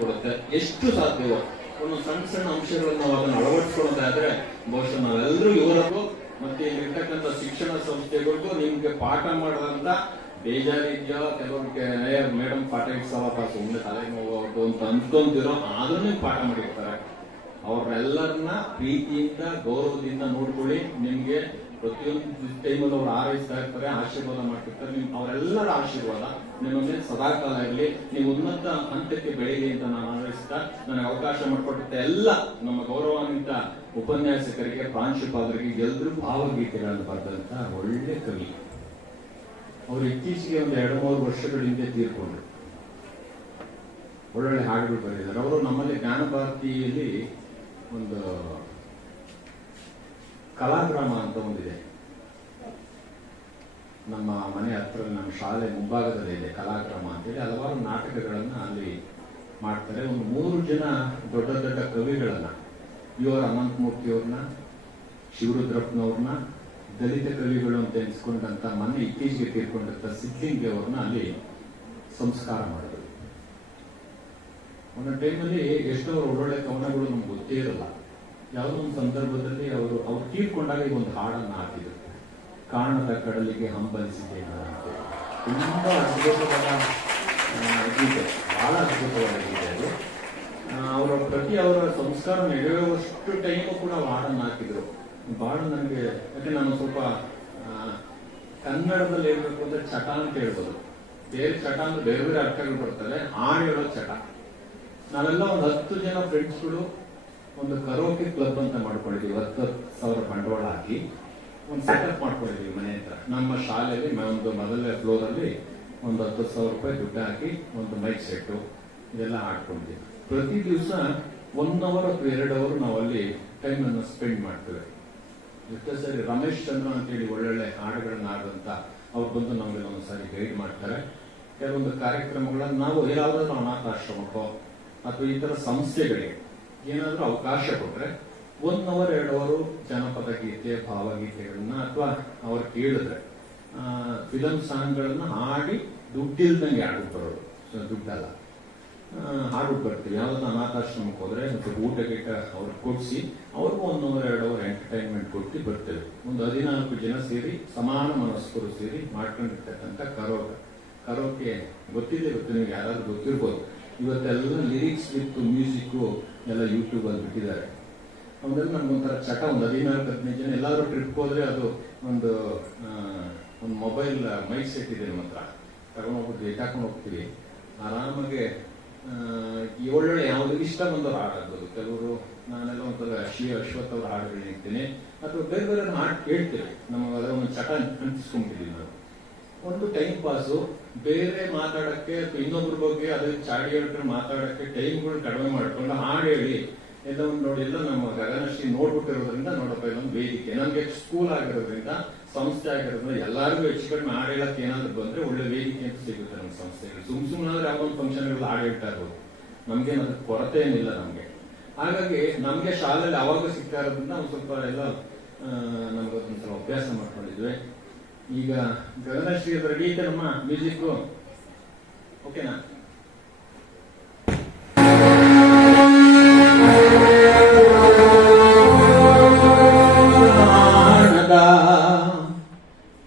ಕೊಡುತ್ತೆ. ಎಷ್ಟು ಸಾಧ್ಯವೋ ಒಂದು ಸಣ್ಣ ಸಣ್ಣ ಅಂಶಗಳನ್ನು ನಾವು ಅದನ್ನು ಅಳವಡಿಸ್ಕೊಳ್ಳೋದಾದ್ರೆ ಬಹುಶಃ ನಾವೆಲ್ಲರೂ ಇವರಗೂ ಮತ್ತೆ ಇಲ್ಲಿರ್ತಕ್ಕಂಥ ಶಿಕ್ಷಣ ಸಂಸ್ಥೆಗಳಿಗೂ ನಿಮ್ಗೆ ಪಾಠ ಮಾಡೋದಂತ ಬೇಜಾರಿದ್ಯೋ ಕೆಲವ್ರಿಗೆ ಮೇಡಮ್ ಪಾಠ ಇಡ್ಸವಪ್ಪ ಸುಮ್ಮನೆ ತಲೆನೋವು ಅಂತ ಅಂದ್ಕೊಂತಿರೋ ಆದ್ರೂ ನೀವು ಪಾಠ ಮಾಡಿರ್ತಾರೆ. ಅವ್ರನ್ನೆಲ್ಲರನ್ನ ಪ್ರೀತಿಯಿಂದ ಗೌರವದಿಂದ ನೋಡ್ಕೊಳ್ಳಿ. ನಿಮ್ಗೆ ಪ್ರತಿಯೊಂದು ಟೈಮಲ್ಲಿ ಅವ್ರು ಆರೈಸ್ತಾ ಇರ್ತಾರೆ, ಆಶೀರ್ವಾದ ಮಾಡ್ತಿರ್ತಾರೆ. ಅವರೆಲ್ಲರ ಆಶೀರ್ವಾದ ನಿಮ್ಮ ಮೇಲೆ ಸದಾಕಾಲ ಇರಲಿ. ನೀವು ಉನ್ನತ ಹಂತಕ್ಕೆ ಬೆಳೀಲಿ ಅಂತ ನಾನು ಆರೈಸ್ತಾ ನನಗೆ ಅವಕಾಶ ಮಾಡಿಕೊಟ್ಟಂತೆ ಎಲ್ಲ ನಮ್ಮ ಗೌರವಾನ್ವಿತ ಉಪನ್ಯಾಸಕರಿಗೆ, ಪ್ರಾಂಶುಪಾಲರಿಗೆ, ಎಲ್ಲರೂ ಭಾವಗೀತೆಗಳನ್ನು ಬರೆದಂತ ಒಳ್ಳೆ ಕವಿ. ಅವರು ಇತ್ತೀಚೆಗೆ ಒಂದು 2-3 ವರ್ಷಗಳ ಹಿಂದೆ ತೀರ್ಕೊಂಡ್ರು. ಒಳ್ಳೊಳ್ಳೆ ಹಾಡುಗಳು ಬರೆದಿದ್ದಾರೆ. ಅವರು ನಮ್ಮಲ್ಲಿ ಜ್ಞಾನ ಭಾರತಿಯಲ್ಲಿ ಒಂದು ಕಲಾಗ್ರಾಮ ಅಂತ ಒಂದಿದೆ, ನಮ್ಮ ಮನೆ ಹತ್ರ, ನಮ್ಮ ಶಾಲೆ ಮುಂಭಾಗದಲ್ಲಿ ಇದೆ ಕಲಾಗ್ರಾಮ ಅಂತೇಳಿ. ಹಲವಾರು ನಾಟಕಗಳನ್ನ ಅಲ್ಲಿ ಮಾಡ್ತಾರೆ. ಒಂದು 3 ಜನ ದೊಡ್ಡ ದೊಡ್ಡ ಕವಿಗಳನ್ನ, ಯುವ ಅನಂತಮೂರ್ತಿಯವ್ರನ್ನ, ಶಿವರುದ್ರಪ್ಪನವ್ರನ್ನ, ದಲಿತ ಕವಿಗಳು ಅಂತ ಎನ್ಸ್ಕೊಂಡಂತ ಮೊನ್ನೆ ಇತ್ತೀಚೆಗೆ ತೀರ್ಕೊಂಡಂತ ಸಿದ್ಲಿಂಗಿ ಅವ್ರನ್ನ ಅಲ್ಲಿ ಸಂಸ್ಕಾರ ಮಾಡಿದ್ರು. ಒಂದೊಂದು ಟೈಮಲ್ಲಿ ಎಷ್ಟೋ ಒಳ್ಳೊಳ್ಳೆ ಕವನಗಳು ನಮ್ಗೆ ಗೊತ್ತೇ ಇರಲ್ಲ. ಯಾವುದೋ ಒಂದು ಸಂದರ್ಭದಲ್ಲಿ ಅವರು ತೀರ್ಕೊಂಡಾಗ ಈ ಒಂದು ಹಾಡನ್ನ ಹಾಕಿದ್ರು, ಕಾಣದ ಕಡಲಿಗೆ ಹಂಬಲಿಸಿದ್ದೇನೆ ಅಂತ. ತುಂಬಾ ಅದ್ಭುತವಾದ ಗೀತೆ, ಬಹಳ ಅದ್ಭುತವಾದ ಗೀತೆ ಅದು. ಅವರ ಸಂಸ್ಕಾರ ನಡೆಯುವಷ್ಟು ಟೈಮು ಕೂಡ ಹಾಡನ್ನ ಹಾಕಿದ್ರು. ಬಹಳ ನನಗೆ, ಯಾಕೆ ನಾನು ಸ್ವಲ್ಪ ಕನ್ನಡದಲ್ಲಿ ಹೇಳ್ಬೇಕು ಅಂದ್ರೆ ಚಟ ಅಂತ ಹೇಳ್ಬೋದು. ಬೇರೆ ಚಟ ಅಂದ್ರೆ ಬೇರೆ ಬೇರೆ ಅರ್ಥಗಳು ಬರ್ತವೆ. ಹಾಡು ಹೇಳೋ ಚಟ. ನಾವೆಲ್ಲ ಒಂದು 10 ಜನ ಫ್ರೆಂಡ್ಸ್ಗಳು ಒಂದು ಕರೋಕೆ ಕ್ಲಬ್ ಅಂತ ಮಾಡ್ಕೊಂಡಿದೀವಿ. 10,000 ಬಂಡವಾಳ ಹಾಕಿ ಒಂದು ಸೆಟಪ್ ಮಾಡ್ಕೊಂಡಿದೀವಿ ಮನೆ ಹತ್ರ. ನಮ್ಮ ಶಾಲೆಯಲ್ಲಿ ಒಂದು ಮೊದಲನೇ ಫ್ಲೋರ್ ಅಲ್ಲಿ ಒಂದು 10,000 ರೂಪಾಯಿ ದುಡ್ಡು ಹಾಕಿ ಒಂದು ಮೈಕ್ ಸೆಟ್ಟು ಇದೆಲ್ಲ ಹಾಕೊಂಡಿದ್ದೀವಿ. ಪ್ರತಿ ದಿವಸ 1 ಅವರ್ ಅಥವಾ 2 ಅವರ್ ನಾವು ಅಲ್ಲಿ ಟೈಮ್ ಅನ್ನು ಸ್ಪೆಂಡ್ ಮಾಡ್ತೇವೆ. ಜೊತೆ ಸರಿ ರಮೇಶ್ ಚಂದ್ರ ಅಂತೇಳಿ ಒಳ್ಳೊಳ್ಳೆ ಹಾಡುಗಳನ್ನ ಆಡುವಂತ ಅವ್ರು ಬಂದು ನಮ್ಗೆಲ್ಲ ಒಂದ್ಸಾರಿ ಗೈಡ್ ಮಾಡ್ತಾರೆ. ಕೆಲವೊಂದು ಕಾರ್ಯಕ್ರಮಗಳನ್ನ ನಾವು ಯಾವ್ದಾದ್ರು ಅನಾಥಾಶ್ರಮಕ್ಕೋ ಅಥವಾ ಈ ತರ ಸಂಸ್ಥೆಗಳಿಗೆ ಏನಾದ್ರೂ ಅವಕಾಶ ಕೊಟ್ರೆ 1 ಅವರ್ 2 ಅವರ್ ಜನಪದ ಗೀತೆ, ಭಾವಗೀತೆಗಳನ್ನ ಅಥವಾ ಅವ್ರು ಕೇಳಿದ್ರೆ ಫಿಲಂ ಸಾಂಗ್ಗಳನ್ನ ಹಾಡಿ ದುಡ್ಡಿಲ್ದಂಗೆ ಹಾಡು ಬರೋದು, ದುಡ್ಡಲ್ಲ ಹಾಡು ಬರ್ತೀವಿ. ಯಾವ್ದಾದ್ರು ಅನಾಥಾಶ್ರಮಕ್ಕೆ ಹೋದ್ರೆ ಊಟ ಗೀಟ ಅವ್ರಿಗೆ ಕೊಡಿಸಿ ಅವ್ರಿಗೂ 1 ಅವರ್ 2 ಅವರ್ ಎಂಟರ್ಟೈನ್ಮೆಂಟ್ ಕೊಟ್ಟು ಬರ್ತೇವೆ. ಒಂದು 14 ಜನ ಸೇರಿ, ಸಮಾನ ಮನಸ್ಕರು ಸೇರಿ ಮಾಡ್ಕೊಂಡಿರ್ತಕ್ಕಂಥ ಕರೋಕೆ ಗೊತ್ತಿದೆ. ಇವತ್ತು ನಿಮ್ಗೆ ಯಾರಾದ್ರೂ ಗೊತ್ತಿರ್ಬೋದು. ಇವತ್ತೆಲ್ಲ ಲಿರಿಕ್ಸ್ ವಿತ್ ಮ್ಯೂಸಿಕ್ ಎಲ್ಲ ಯೂಟ್ಯೂಬ್ ಅಲ್ಲಿ ಬಿಟ್ಟಿದ್ದಾರೆ. ಅವನ್ನೆಲ್ಲ ನಮ್ಗೊಂಥರ ಚಟ. ಒಂದು 14-15 ಜನ ಎಲ್ಲಾದ್ರೂ ಟ್ರಿಪ್ ಹೋದ್ರೆ ಅದು ಒಂದು ಮೊಬೈಲ್ ಮೈಕ್ ಸೆಟ್ ಇದೆ ನಮ್ಮ ಹತ್ರ, ತಗೊಂಡೋಗ್ಬಿಟ್ಟು ಇಟ್ಟಾಕೊಂಡು ಹೋಗ್ತೀವಿ. ಆರಾಮಾಗೆ ಒಳ್ಳೊಳ್ಳೆ ಯಾವ್ದು ಇಷ್ಟ ಬಂದವ್ರು ಹಾಡಾಗ್ಬೋದು. ಕೆಲವರು ನಾನೆಲ್ಲ ಒಂಥರ ಅಶ್ವಥ್ ಅವ್ರ ಹಾಡುಗಳು ಹೇಳ್ತೀನಿ ಅಥವಾ ಬೇರೆ ಬೇರೆ ಹಾಡು ಕೇಳ್ತೀವಿ. ನಮಗೆ ಅದರ ಒಂದು ಚಟ ಅಂಟಿಸ್ಕೊಂಡ್ಬಿಟ್ಟಿದ್ದೀವಿ ನಾವು. ಒಂದು ಟೈಮ್ ಪಾಸು. ಬೇರೆ ಮಾತಾಡಕ್ಕೆ ಅಥವಾ ಇನ್ನೊಬ್ರ ಬಗ್ಗೆ ಅದ್ರ ಚಾಡಿ ಹೇಳ್ಕೊಂಡು ಮಾತಾಡಕ್ಕೆ ಟೈಮ್ಗಳು ಕಡಿಮೆ ಮಾಡ್ಕೊಂಡು ಹಾಡು ಹೇಳಿ ಎಲ್ಲ ಒಂದು ನೋಡಿ. ಎಲ್ಲ ನಮ್ಮ ಗಗನಶ್ರೀ ನೋಡ್ಬಿಟ್ಟಿರೋದ್ರಿಂದ ನೋಡಪ್ಪ ಇದೊಂದು ವೇದಿಕೆ. ನಮ್ಗೆ ಸ್ಕೂಲ್ ಆಗಿರೋದ್ರಿಂದ, ಸಂಸ್ಥೆ ಆಗಿರೋದ್ರಿಂದ ಎಲ್ಲರಿಗೂ ಹೆಚ್ಚು ಕಡಿಮೆ ಹಾಡು ಹೇಳಕ್ಕೆ ಏನಾದ್ರು ಬಂದ್ರೆ ಒಳ್ಳೆ ವೇದಿಕೆ ಅಂತ ಸಿಗುತ್ತೆ ನಮ್ಮ ಸಂಸ್ಥೆಗಳು. ಸುಮ್ಮನೆ ಯಾವ್ದೊಂದು ಫಂಕ್ಷನ್ಗಳು ಹಾಡು ಹೇಳ್ತಾ ಇರ್ಬೋದು. ನಮ್ಗೇನು ಅದಕ್ಕೆ ಕೊರತೆ ಏನಿಲ್ಲ ನಮ್ಗೆ. ಹಾಗಾಗಿ ನಮ್ಗೆ ಶಾಲೆಯಲ್ಲಿ ಅವಾಗ ಸಿಗ್ತಾ ಇರೋದ್ರಿಂದ ಒಂದು ಸ್ವಲ್ಪ ಎಲ್ಲ ನಮ್ಗೊಂದು ಸ್ವಲ್ಪ ಅಭ್ಯಾಸ ಮಾಡ್ಕೊಂಡಿದ್ವಿ. ಈಗ ಗಗನಶ್ರೀ ಅದ್ರ ರೆಡಿ ಐತೆ ನಮ್ಮ ಮ್ಯೂಸಿಕ್, ಓಕೆನಾ?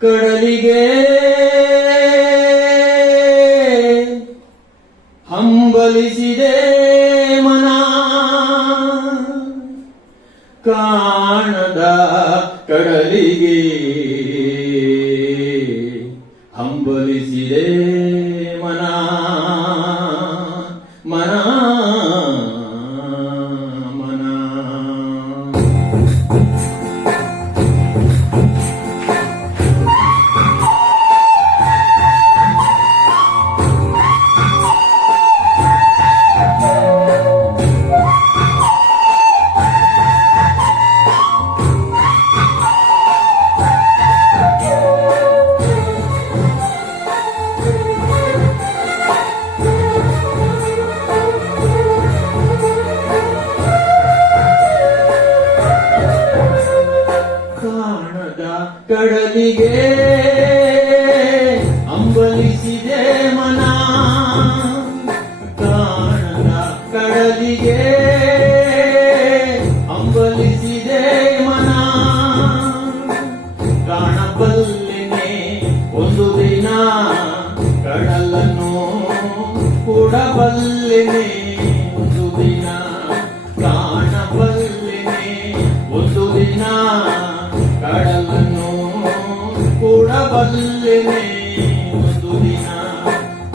ಕಡಲಿಗೆ ಹಂಬಲಿಸಿದೆ ಮನ, ಕಾಣದ ಕಡಲಿಗೆ ಹಂಬಲಿಸಿದೆ ಮನ, ಮನ ಮನ. ಕೂಡಬಲ್ಲೆನೆ ಒಂದು ದಿನ, ಕಾಣಬಲ್ಲೆನೆ ಒಂದು ದಿನ, ಕಡಲನ್ನು ಕೂಡಬಲ್ಲೆನೆ ಒಂದು ದಿನ,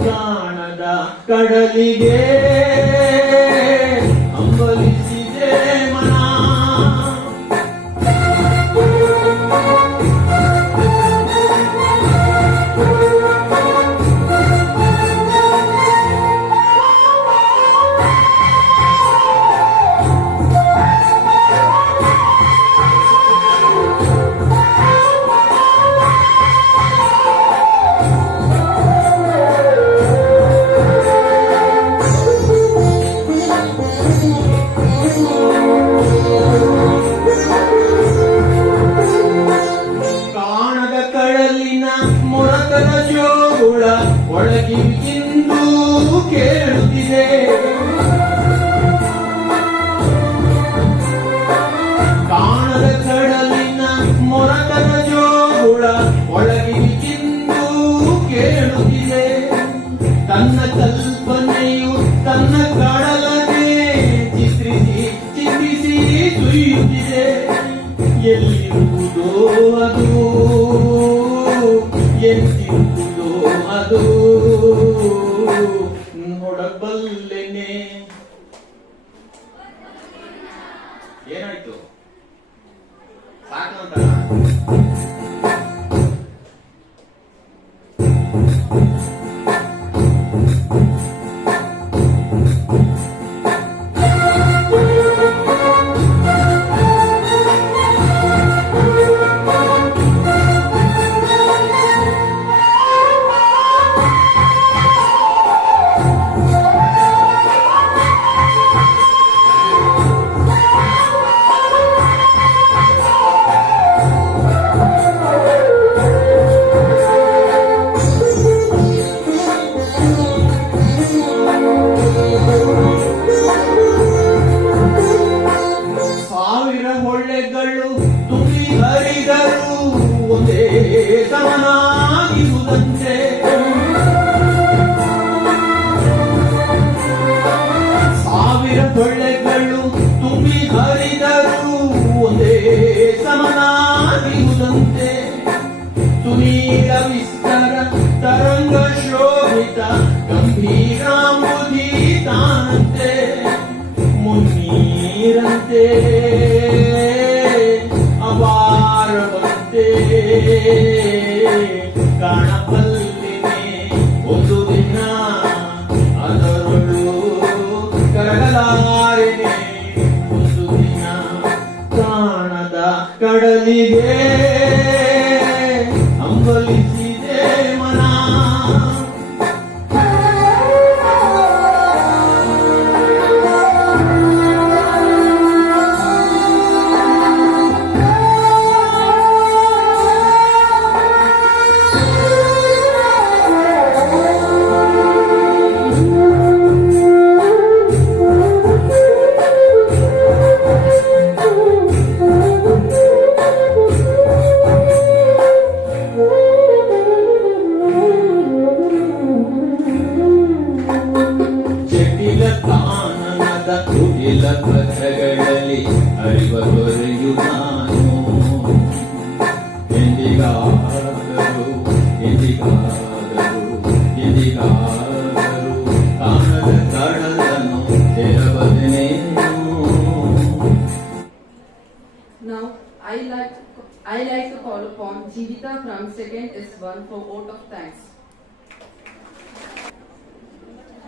ಕಾಣದ ಕಡಲಿಗೆ ಅಂಬಲಿಸಿದೆ ಮನ. ಮೊರಕದ ಜೋಗುಳ ಒಳಗಿಂದು ಕೇಳುತ್ತಿದೆ, ಕಾಣದ ಕಡಲಿನ ಮೊರಕದ ಜೋಗುಳ ಒಳಗಿಂದು ಕೇಳುತ್ತಿದೆ, ತನ್ನ ಕಲ್ಪನೆಯು ತನ್ನ ಕಡಲನೆ ಚಿತ್ರಿಸಿ ಚಿತ್ರಿಸಿ ಸುಯ್ಯುತ್ತಿದೆ. ಎಲ್ಲಿರುವುದೋ ಅದು, ಎಲ್ಲಿರುವುದೋ ಅದು ನೋಡಬಲ್ಲೆನೆ. ಏನಾಯ್ತು ಸಾಕಂತ? ಹೊಳ್ಳೆಗಳು ತುಂಬಿ ಹರಿದರು ಒಂದೇ ಸಮನಾಗಿರುವುದಂತೆ, ಸಾವಿರ ಹೊಳ್ಳೆಗಳು ತುಂಬಿ ಹರಿದರು ಒಂದೇ ಸಮನಾಗಿರುವುದಂತೆ, ಸುನೀಲ ವಿಸ್ತಾರ ತರಂಗ ಶೋಭಿತ ಗಂಭೀರಾಂಬುಧಿ ತಾನಂತೆ, ಮುನ್ನೀರಂತೆ ಅಪಾರವಂತೆ ಕಾಣಬಲ್ಲೆನೆ ಒಂದು ದಿನ, ಅದರೊಳು ಕರಗಲಾರೆನೆ ಒಂದು ದಿನ, ಕಾಣದ ಕಡಲಿಗೆ ಅಂಬಲಿಸಿದೆ ಮನ. ಕುಟಿಲ ಪಥಗಳಲ್ಲಿ ಅರಿವ ದೊರೆಯು ನಾನು, ಎಂದಿಗಾದರೂ ಎಂದಿಗಾದರೂ ಎಂದಿಗಾದರೂ ಕಾಣದ ಕಡಲನ್ನು ತೆರಬದನೇನು. Now I like to call upon Jeevita from 2nd S1 for vote of thanks.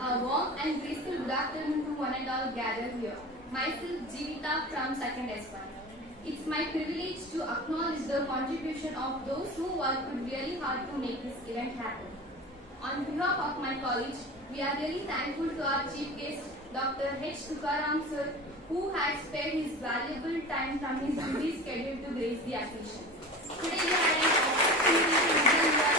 A warm and graceful good afternoon to one and all gathered here. Myself Jeevita from 2nd S1. It's my privilege to acknowledge the contribution of those who worked really hard to make this event happen. On behalf of my college, we are really thankful to our chief guest, Dr. H. Tukaram sir, who had spared his valuable time from his busy schedule to grace the occasion. Today we had an opportunity to listen to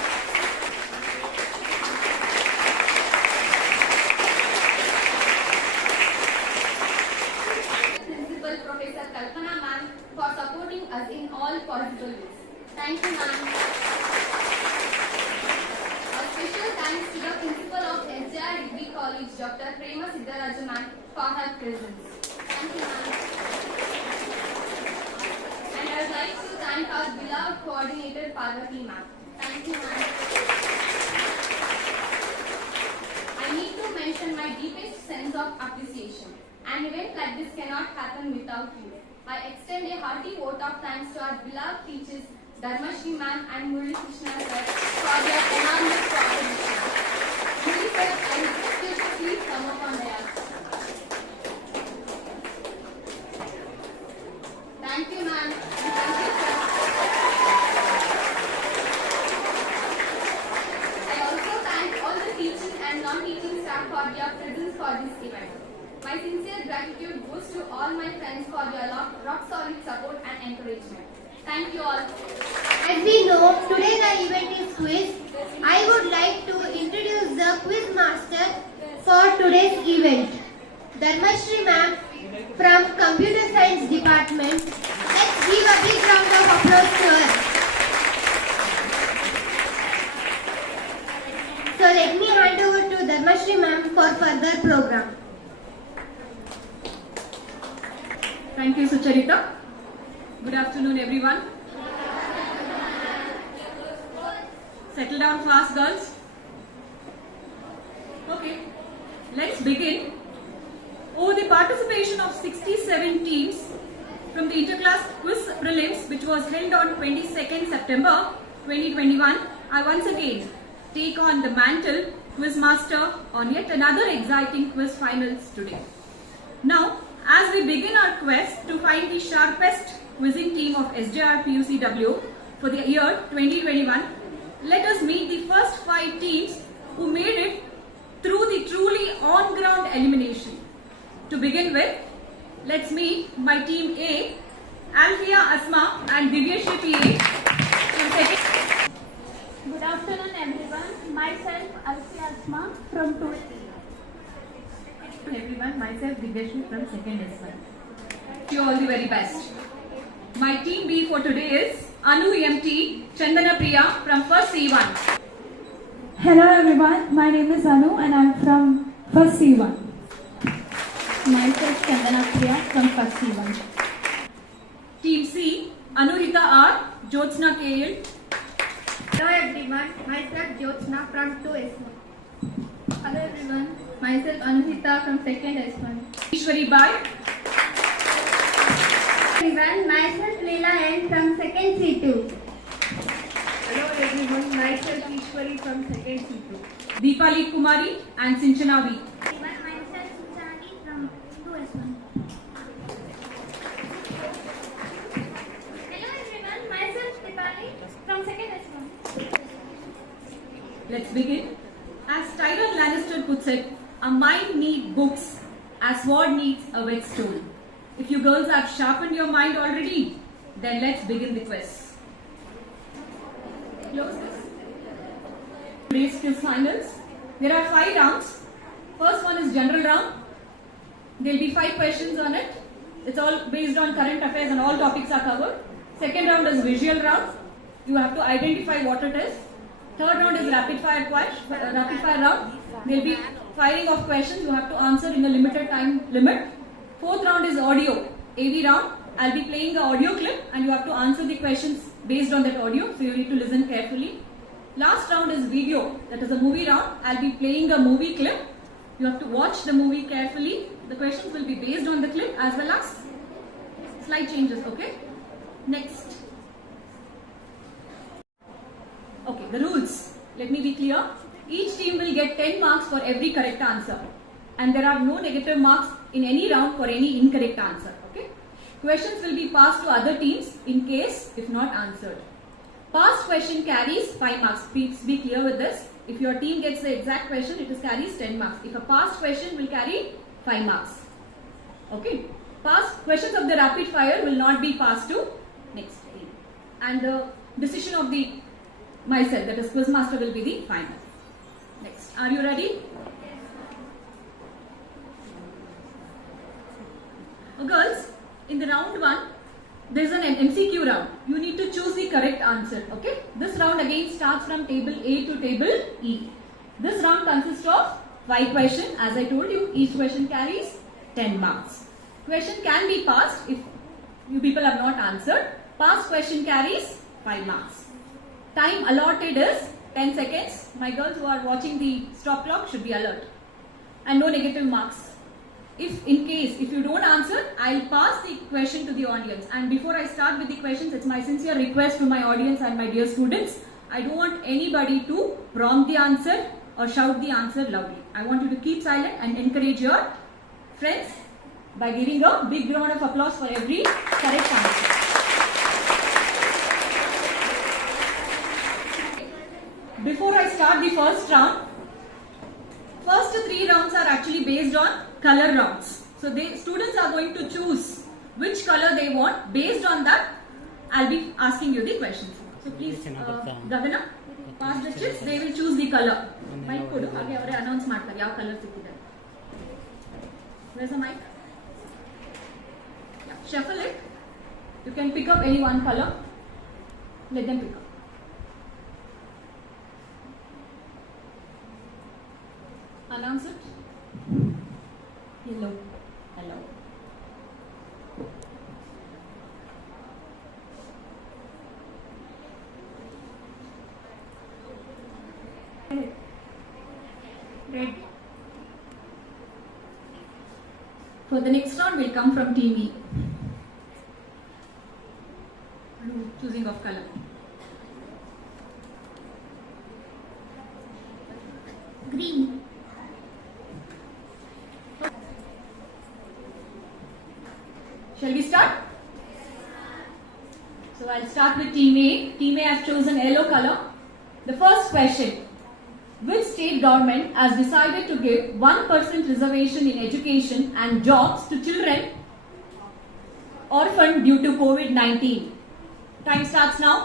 Principal Professor Kalpana ma'am for supporting us in all possible ways. Thank you, ma'am. A special thanks to the Principal of SJR Degree College, Dr. her presence. Thank you, ma'am. And I would like to thank our beloved coordinator, Parvati ma'am. Thank you, ma'am. I need to mention my deepest sense of appreciation. An event like this cannot happen without you. I extend a hearty vote of thanks to our beloved teachers, Dharmashri ma'am and Murli Krishna sir, for their enormous contribution. Murli sir, I request you to please come up on the dais. Thank you, ma'am. And thank you, sir. I also thank all the teaching and non-teaching staff for their presence for this event. My sincere gratitude goes to all my friends for their rock-solid support and encouragement. Thank you all. As we know, today the event is quiz. I would like to introduce the quiz master for today's event, Dharmashri ma'am from Computer Science Department. Let's give a big round of applause to her. So let me hand over to Dharmashri ma'am for further program. Thank you, Sucharita. Good afternoon, everyone. Settle down fast, girls. Okay, let's begin. The participation of 67 teams from the interclass quiz prelims, which was held on 22nd September 2021, I once again take on the mantle quiz master on yet another exciting quiz finals today. Now, as we begin our quest to find the sharpest quizzing team of SJR PUCW for the year 2021, let us meet the first 5 teams who made it through the truly on-ground elimination. To begin with, let's meet my team A, Alfia Asma and Divyashi PA. Good afternoon, everyone. Myself, Alfia Asma from 2. Everyone, myself Divyashi from 2nd S1. You all the very best. My team B for today is Anu EMT, Chandana Priya from 1st C1. Hello, everyone. My name is Anu and I'm from 1st C1. Myself, Chandana Priya from 1st C1. Team C, Anuhita R, Jyotsna KL. Hello everyone, myself Jyotsna from 2S1. Hello everyone. Myself Anuhita from 2nd S1. Ishwari Bai. Everyone, myself Leela N from 2nd C2. Hello everyone, myself Ishwari from 2nd C2. Deepali Kumari and Sinchana V. Myself Suchani from 2S1. Hello everyone, myself Dipali from 2nd S1. Let's begin. As Tyrone Lannister puts it, a mind needs books as sword needs a whetstone. If you girls have sharpened your mind already, then let's begin the quiz. Close this. Today's quiz finals. There are 5 rounds. First one is general round. There will be 5 questions on it. It's all based on current affairs and all topics are covered. Second round is visual round. You have to identify what it is. Third round is rapid fire round. There will be firing of questions. You have to answer in a limited time limit. Fourth round is audio, AV round. I'll be playing the audio clip and you have to answer the questions based on that audio. So you need to listen carefully. Last round is video, that is a movie round. I'll be playing a movie clip. You have to watch the movie carefully. The questions will be based on the clip as well as slide changes, okay? Next. Okay, the rules. Let me be clear. Each team will get 10 marks for every correct answer. And there are no negative marks in any round for any incorrect answer, okay? Questions will be passed to other teams in case if not answered. Past question carries 5 marks. Please be clear with this. If your team gets the exact question, it carries 10 marks. If a past question will carry 5 marks. Okay. Past questions of the rapid fire will not be passed to next team. And the decision of the myself, that is quiz master, will be the final. Next. Are you ready? Girls, in the round 1, there is an MCQ round. You need to choose the correct answer. Okay. This round again starts from table A to table E. This round consists of 5 questions. As I told you, each question carries 10 marks. Question can be passed if you people have not answered. Pass question carries 5 marks. Time allotted is 10 seconds. My girls who are watching the stop clock should be alert. And no negative marks. If you don't answer, I'll pass the question to the audience. And before I start with the questions, it's my sincere request to my audience and my dear students. I don't want anybody to prompt the answer or shout the answer loudly. I want you to keep silent and encourage your friends by giving a big round of applause for every correct answer. Before I start the first round, first 3 rounds are actually based on color rounds. So students are going to choose which color they want. Based on that, I'll be asking you the questions. So please, Governor, pass the chips. They will choose the color. Mic kodu. Aage avare announce ಮಾಡ್ತಾರೆ ಯಾವ color ಸಿಕ್ಕಿದೆ. Where's the mic? Yeah. Shuffle it. You can pick up any one color. Let them pick up. Announce it. Yellow. Hello. Red. For the next round, we'll come from Team E. Choosing of color. Green. Shall we start? So I'll start with Team A. Team A has chosen yellow color. The first question. Which state government has decided to give 1% reservation in education and jobs to children orphaned due to COVID-19? Time starts now.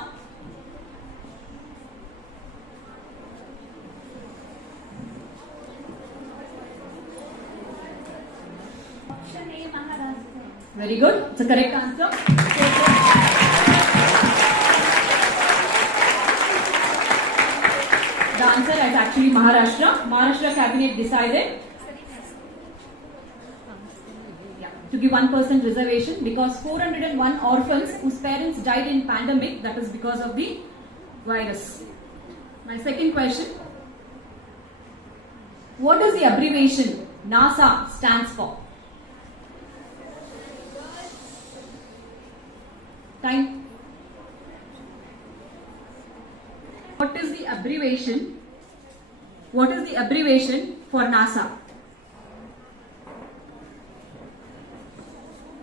Option A, Maharashtra. Very good. It's a correct answer. The answer is actually Maharashtra. Maharashtra cabinet decided to give 1% reservation because 401 orphans whose parents died in pandemic, that is because of the virus. My second question. What does the abbreviation NASA stands for? Time. What is the abbreviation? What is the abbreviation for NASA?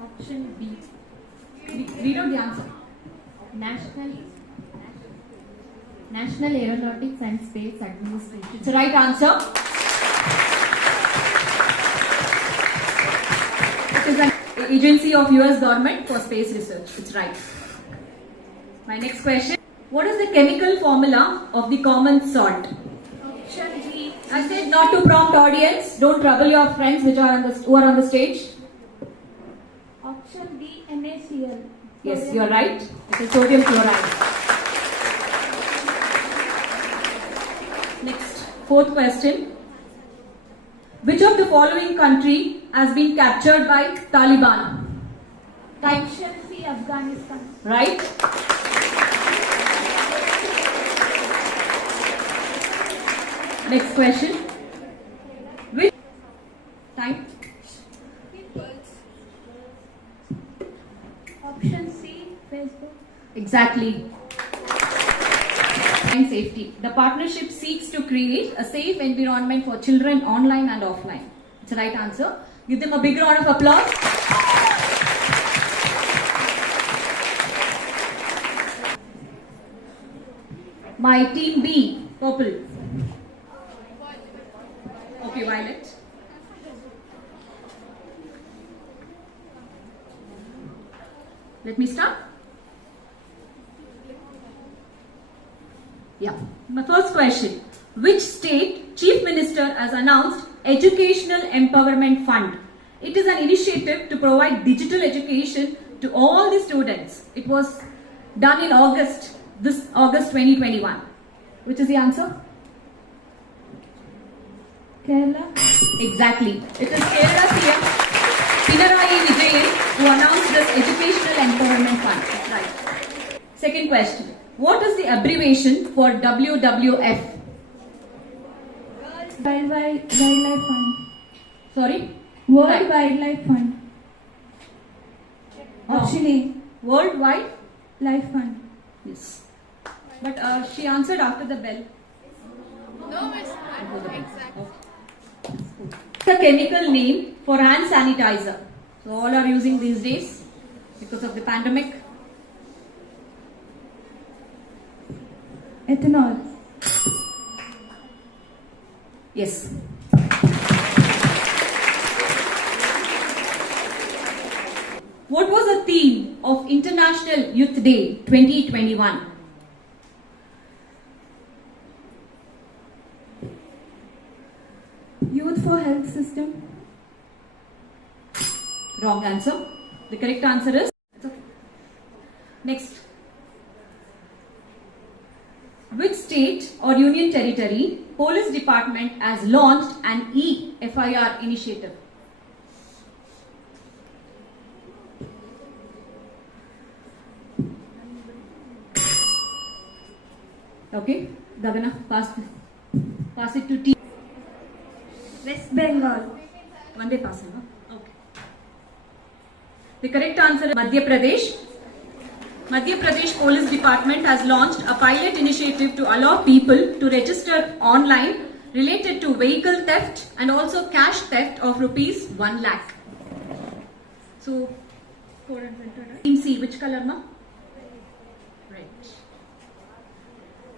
Option B, Read out the answer. National Aeronautics and Space Administration. It's the right answer. It is an agency of US government for space research. It's right. My next question. What is the chemical formula of the common salt? Option D, I said not to prompt audience. Don't trouble your friends who are on the stage. Option D, NaCl. Yes, you're right. It is sodium chloride. Next, fourth question. Which of the following country has been captured by Taliban? Time. Option C, Afghanistan. Right? Next question. Which time? Option C, Facebook. Exactly. And safety. The partnership seeks to create a safe environment for children online and offline. It's the right answer. Give them a big round of applause. My team B, purple. Okay, violet. Let me start. Yeah. My first question. Which state chief minister has announced Educational Empowerment Fund? It is an initiative to provide digital education to all the students. It was done in August 2021. Which is the answer? Kerala. Exactly. It is Kerala CM. Pinarayi Vijayan, who announced this Educational Empowerment Fund. Right. Second question. What is the abbreviation for WWF? Wildlife Fund. Sorry? World Right. Wildlife Fund. Wrong. Option A. Worldwide? Life Fund. Yes. But she answered after the bell. No, it's exactly. The chemical name for hand sanitizer. So all are using these days because of the pandemic. Ethanol. Yes. What was the theme of International Youth Day 2021? Youth for Health System. Wrong answer. The correct answer is next. Which state or union territory police department has launched an e-FIR initiative? Okay, Gagana, pass it to T. West Bengal. One day passing, huh? Okay. The correct answer is Madhya Pradesh. Madhya Pradesh Police Department has launched a pilot initiative to allow people to register online related to vehicle theft and also cash theft of rupees 1 lakh. So, team C, which color, ma? Red.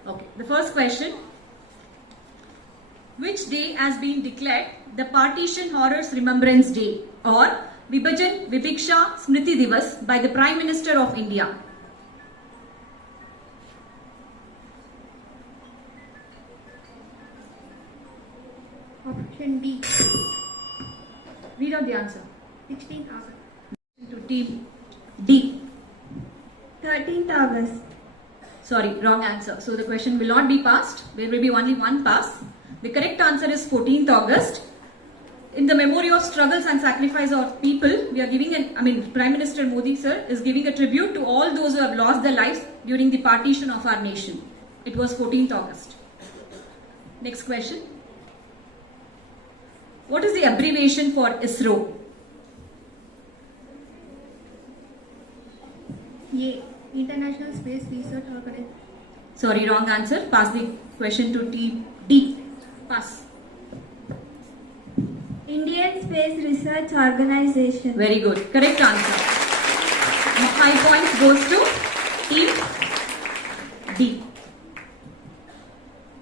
Okay, the first question. Which day has been declared the Partition Horrors Remembrance Day or Vibhajan Viviksha Smriti Divas by the Prime Minister of India? Option D. Read out the answer. 16th August. To team D. 13th August. Sorry, wrong answer. So the question will not be passed. There will be only one pass. The correct answer is 14th August. In the memory of struggles and sacrifice of people, we are giving Prime Minister Modi sir is giving a tribute to all those who have lost their lives during the partition of our nation. It was 14th August. Next question. What is the abbreviation for ISRO? A. International Space Research Organization. Sorry, wrong answer. Pass the question to team D. Pass. Indian Space Research Organization. Very good. Correct answer. 5 points goes to team D.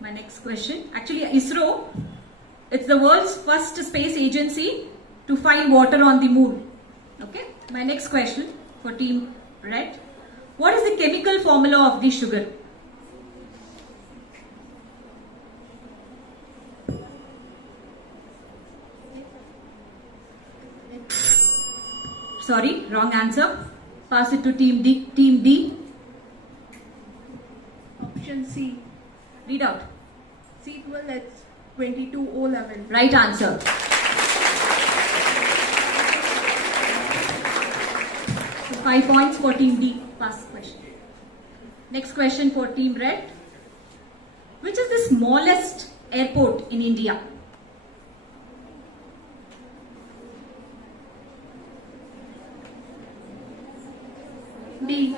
My next question. Actually, ISRO, it's the world's first space agency to find water on the moon. Okay. My next question for team Red. What is the chemical formula of the sugar? Sorry, wrong answer. Pass it to team D. Team D. Option C. Read out. C12H22O11. Right answer. So 5 points for team D. Pass question. Next question for team Red. Which is the smallest airport in India? D.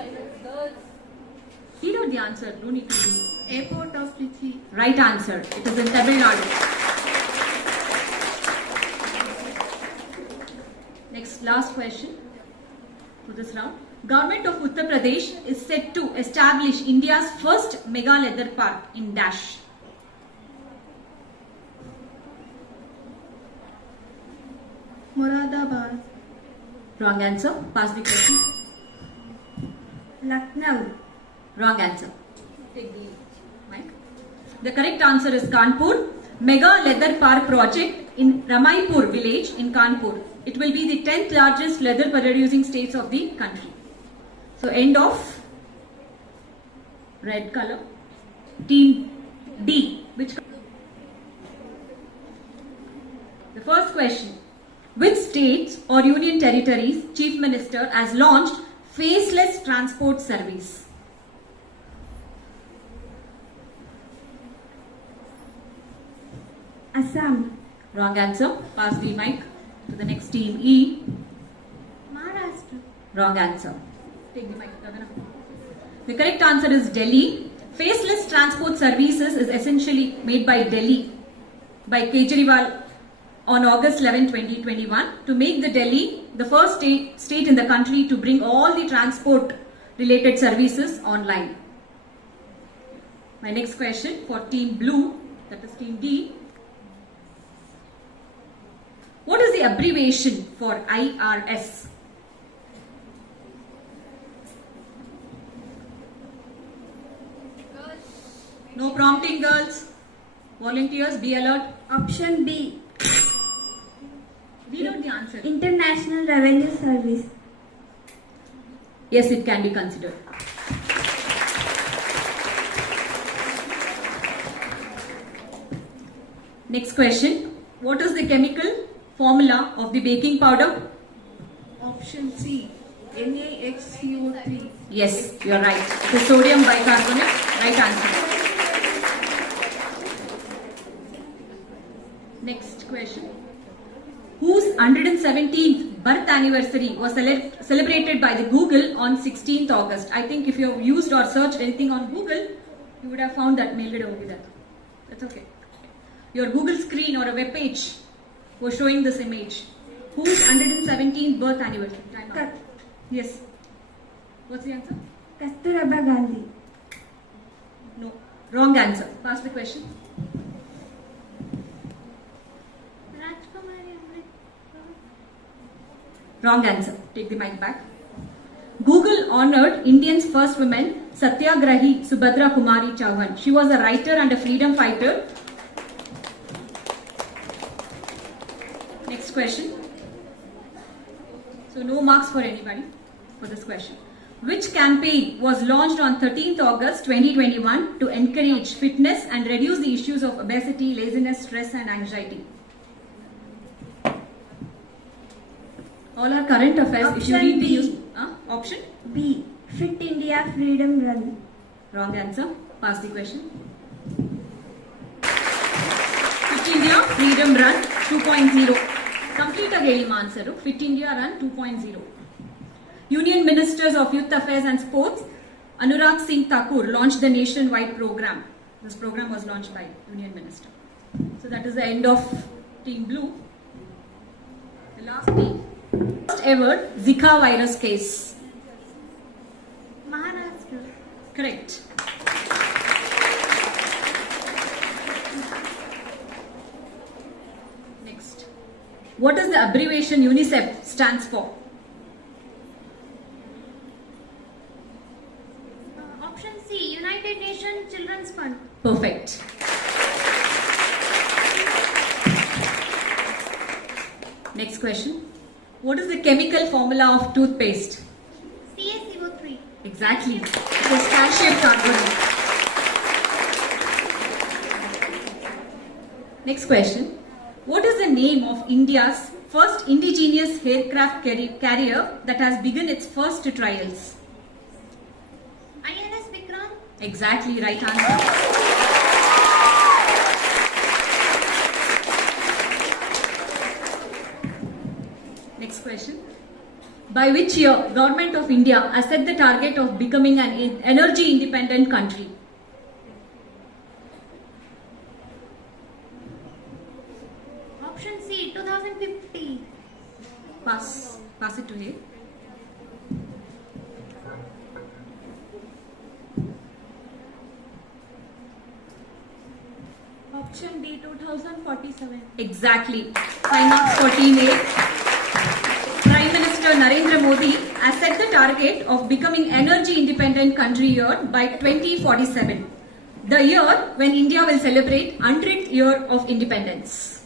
Read out the answer. No need to read. Airport of Trichy. Right answer. It is in Tamil Nadu. Next, last question for this round. Government of Uttar Pradesh is set to establish India's first mega leather park in Dash. Moradabad. Wrong answer. Pass the question. Lucknow. Wrong answer. Take the mic. The correct answer is Kanpur. Mega Leather Park project in Ramaipur village in Kanpur. It will be the 10th largest leather producing states of the country. So end of red color. Team D. Which? The first question. Which states or union territories Chief Minister has launched faceless transport service? Assam. Wrong answer. Pass the mic to the next team. E. Maharashtra. Wrong answer. Take the mic, Gagana. The correct answer is Delhi. Faceless transport services is essentially made by Delhi by Kejriwal on August 11, 2021 to make the Delhi the first state in the country to bring all the transport related services online. My next question for team blue, that is team D. What is the abbreviation for IRS? No prompting, girls. Volunteers, be alert. Option B. Read out the answer. International Revenue Service. Yes, it can be considered. Next question. What is the chemical formula of the baking powder? Option C. NaHCO3. Yes, you are right. It is sodium bicarbonate. Right answer. Next question. Whose 117th birth anniversary was celebrated by the Google on 16th August? I think if you have used or searched anything on Google, you would have found that mailed over there. That's okay. Your Google screen or a web page was showing this image. Whose 117th birth anniversary? Time out. Yes. What's the answer? Kasturba Gandhi. No. Wrong answer. Pass the question. Rajkumari Amrit. Wrong answer. Take the mic back. Google honored India's first woman, Satyagrahi Subhadra Kumari Chauhan. She was a writer and a freedom fighter. Next question. So no marks for anybody for this question. Which campaign was launched on 13th August 2021 to encourage fitness and reduce the issues of obesity, laziness, stress and anxiety? All are current affairs. If you Option read the B. news, option B. Fit India Freedom Run. wrong answer. Pass the question. Fit India Freedom Run 2.0. Complete again answer. Fit India Run 2.0. Union Ministers of Youth Affairs and Sports, Anurag Singh Thakur, launched the nationwide program. This program was launched by Union Minister. So that is the end of Team Blue. The last team. First ever Zika virus case. Maharashtra. Correct. Next. What does the abbreviation UNICEF stands for? Option C. United Nations Children's Fund. Perfect. Next question. What is the chemical formula of toothpaste? CaCO3. Exactly. It is calcium carbonate. Next question. What is the name of India's first indigenous aircraft carrier that has begun its first trials? INS Vikram. Exactly, right answer. Next question. By which year Government of India has set the target of becoming an energy independent country? Option C. 2050. Pass it to him. Option D. 2047. Exactly. 5 marks for Team A. Prime Minister Narendra Modi has set the target of becoming energy independent country year by 2047. The year when India will celebrate 100th year of independence.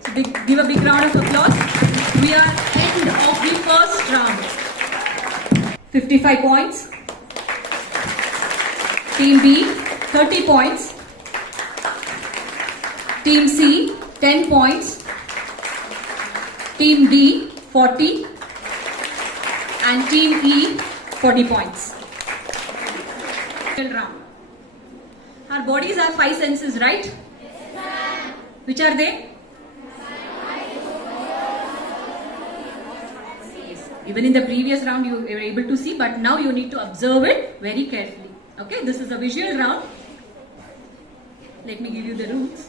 So give a big round of applause. We are end of the first round. 55 points. Team B, 30 points. Team C, 10 points. Team B 40 and Team E 40 points. Round. Our bodies have 5 senses, right? Yes. Which are they? Even in the previous round you were able to see, but now you need to observe it very carefully. Okay, this is a visual round. Let me give you the rules.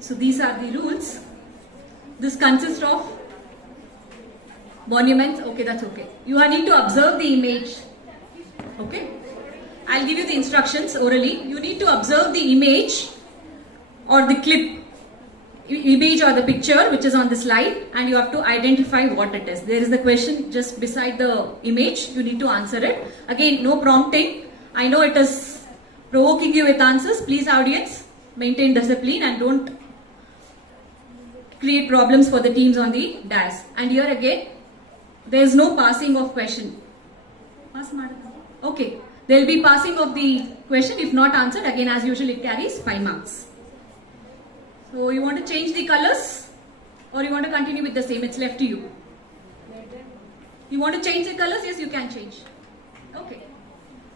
So these are the rules. This consists of monuments. Okay, that's okay. You need to observe the image. Okay. I'll give you the instructions orally. You need to observe the image or the clip, image or the picture which is on the slide, and you have to identify what it is. There is the question just beside the image. You need to answer it. Again, no prompting. I know it is provoking you with answers. Please, audience, maintain discipline and don't create problems for the teams on the dais. And here again, there is no passing of question. Okay. There will be passing of the question if not answered. Again, as usual, it carries 5 marks. So you want to change the colors or you want to continue with the same? It's left to you. You want to change the colors? Yes, you can change. Okay.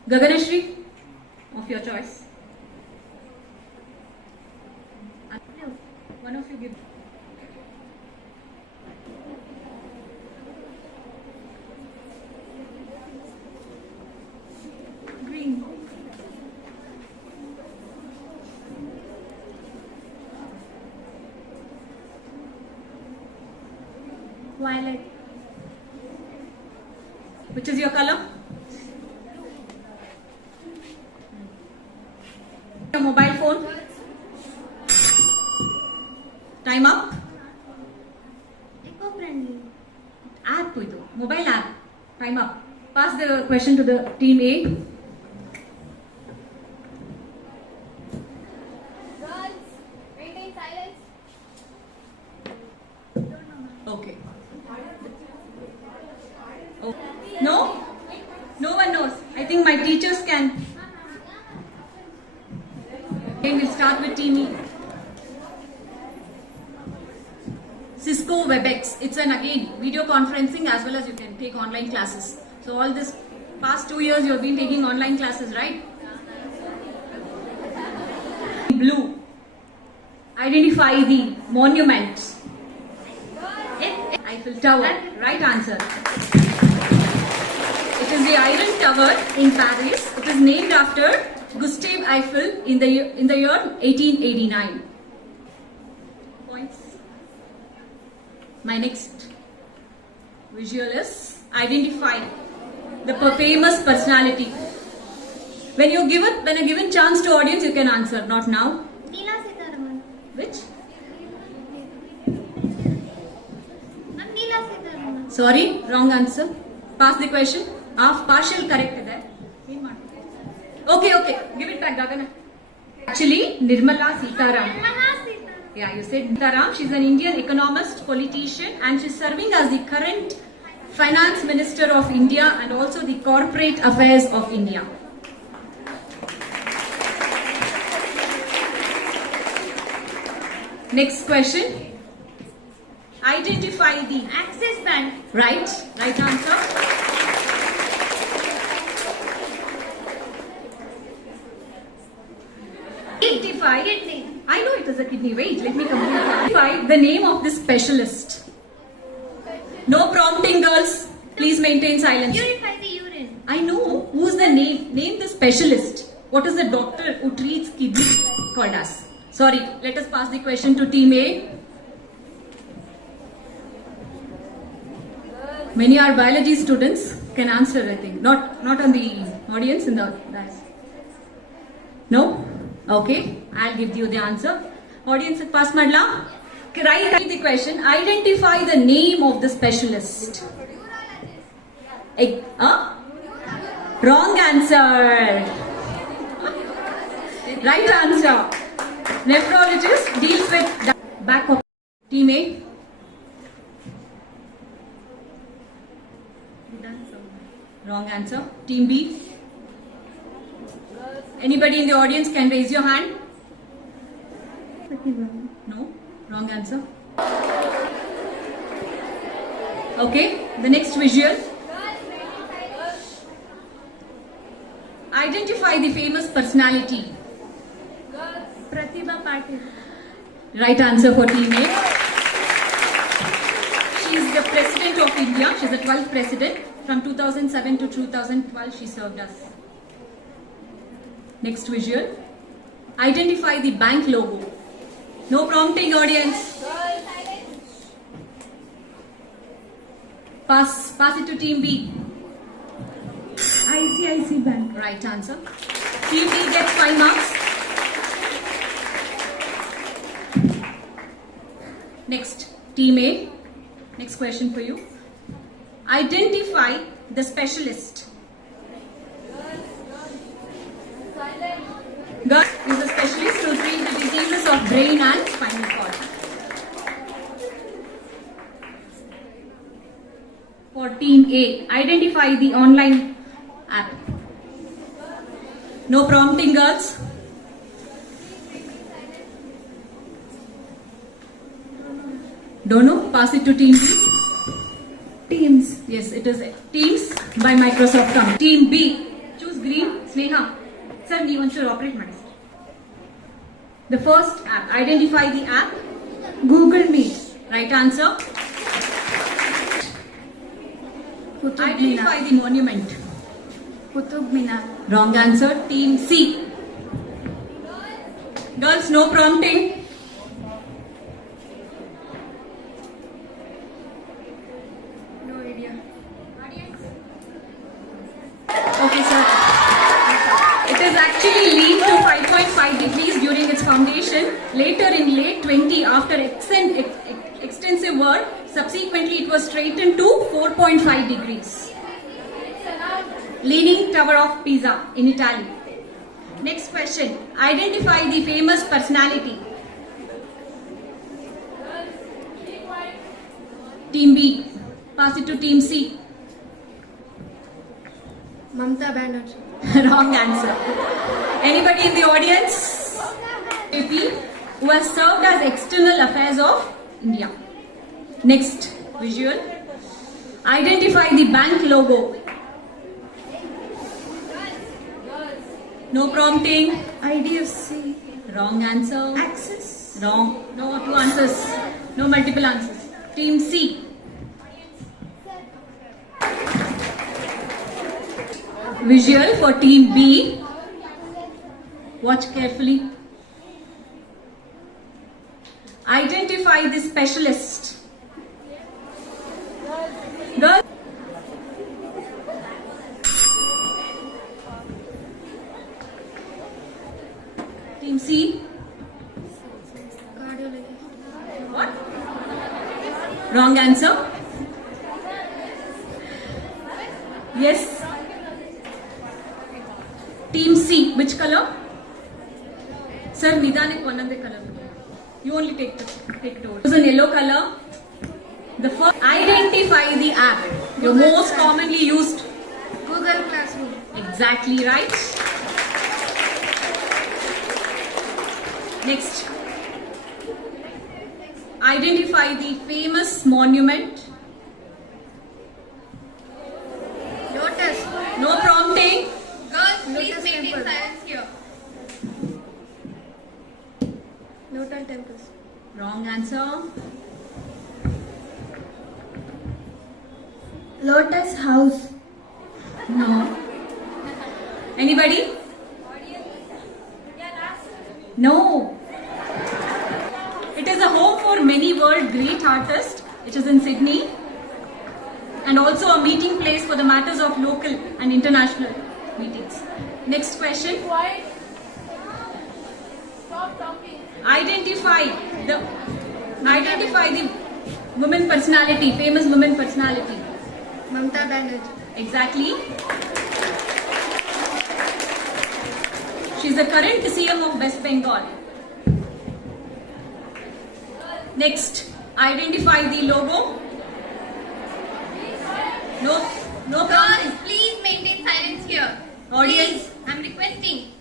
Gaganashri, of your choice. One of you give. Green. Violet. Which is your color? Your mobile phone. Time up. Eco-friendly. App with mobile app. Time up. Pass the question to the team A. Girls, maintain silence. Okay. Oh. No? No one knows. I think my teachers can. Okay, we'll start with team E. Cisco WebEx. It's an again video conferencing as well as you can take online classes. So all this past 2 years you have been taking online classes, right? Blue. Identify the monuments. Eiffel Tower. Right answer. It is the Iron Tower in Paris. It is named after Gustave Eiffel in the year 1889. Points. My next visual is identify the famous personality. When a given chance to audience, you can answer. Not now. Neela Sitharaman. Which? Neela Sitharaman. Sorry, wrong answer. Pass the question. Half partial correct there. Okay. Give it back, Gagana. Actually, Nirmala Sitaram. Yeah, you said Sitaram. She's an Indian economist, politician, and she's serving as the current Finance Minister of India and also the Corporate Affairs of India. Next question. Identify the Axis Bank. right answer. Identify. I know it is a kidney. Wait, let me complete. Identify the name of this specialist. No prompting, girls. Please maintain silence. Purify the urine. I know. Who's the name? Name the specialist. What is the doctor who treats kidney called as? Sorry, let us pass the question to team A. Many are biology students, can answer, I think. Not on the audience, in the class. No? Okay, I'll give you the answer. Audience, pass madla. Write the question. Identify the name of the specialist. Wrong answer. Right answer. Nephrologist deals with the back of team A. Wrong answer. Team B. Anybody in the audience can raise your hand. Pratibha. No? Wrong answer. Okay, the next visual. Identify the famous personality. Pratibha Patil. Right answer for team A. She is the President of India. She is the 12th President. From 2007 to 2012 she served us. Next visual. Identify the bank logo. No prompting, audience. Pass it to team B. ICICI Bank. Right answer. Team B gets 5 marks. Next, team A. Next question for you. Identify the specialist. Girl is a specialist who treats the diseases of brain and spinal cord. For team A, identify the online app. No prompting, girls. Don't know. Pass it to team B. Teams. Yes, it is Teams by Microsoft. Come. Team B. Choose green. Sneha. Sir, you want to operate my. The first app. Identify the app. Google Meet. Right answer. Qutub Identify Minar. the monument. Qutub Minar. Wrong answer. Team C. Girls, no prompting. No idea. Okay, sir. It is actually leaned to 5.5 degrees during its foundation. Later in late 20, after extensive work, subsequently it was straightened to 4.5 degrees. Leaning Tower of Pisa in Italy. Next question. Identify the famous personality. Team B. Pass it to Team C. Mamta Banerjee. Wrong answer. Anybody in the audience? AP, who has served as External Affairs of India. Next visual. Identify the bank logo. No prompting. IDFC. Wrong answer. Axis. Wrong. No, 2 answers. No multiple answers. Team C. Visual for team B. Watch carefully. Identify the specialist. Girl. Team C. Cardiology. What? Wrong answer. Yes. Team C. Which color? Sir, Nidanik one other color. You only take it over. It was a yellow color. The first. Identify the app. Your most commonly used. Google Classroom. Exactly right. Next. Identify the famous monument. Lotus. No prompting. Girls, please Lotus maintain temple. silence here. Lotus temples. Wrong answer. Lotus House. No. Anybody? No. It is a home for many world great artists. It is in Sydney. And also a meeting place for the matters of local and international meetings. Next question. Identify the woman personality, famous woman personality. Mamta Banerjee. Exactly. She is the current CM of West Bengal. Next, identify the logo. No Girls, please maintain silence here. Audience. Please, I'm requesting.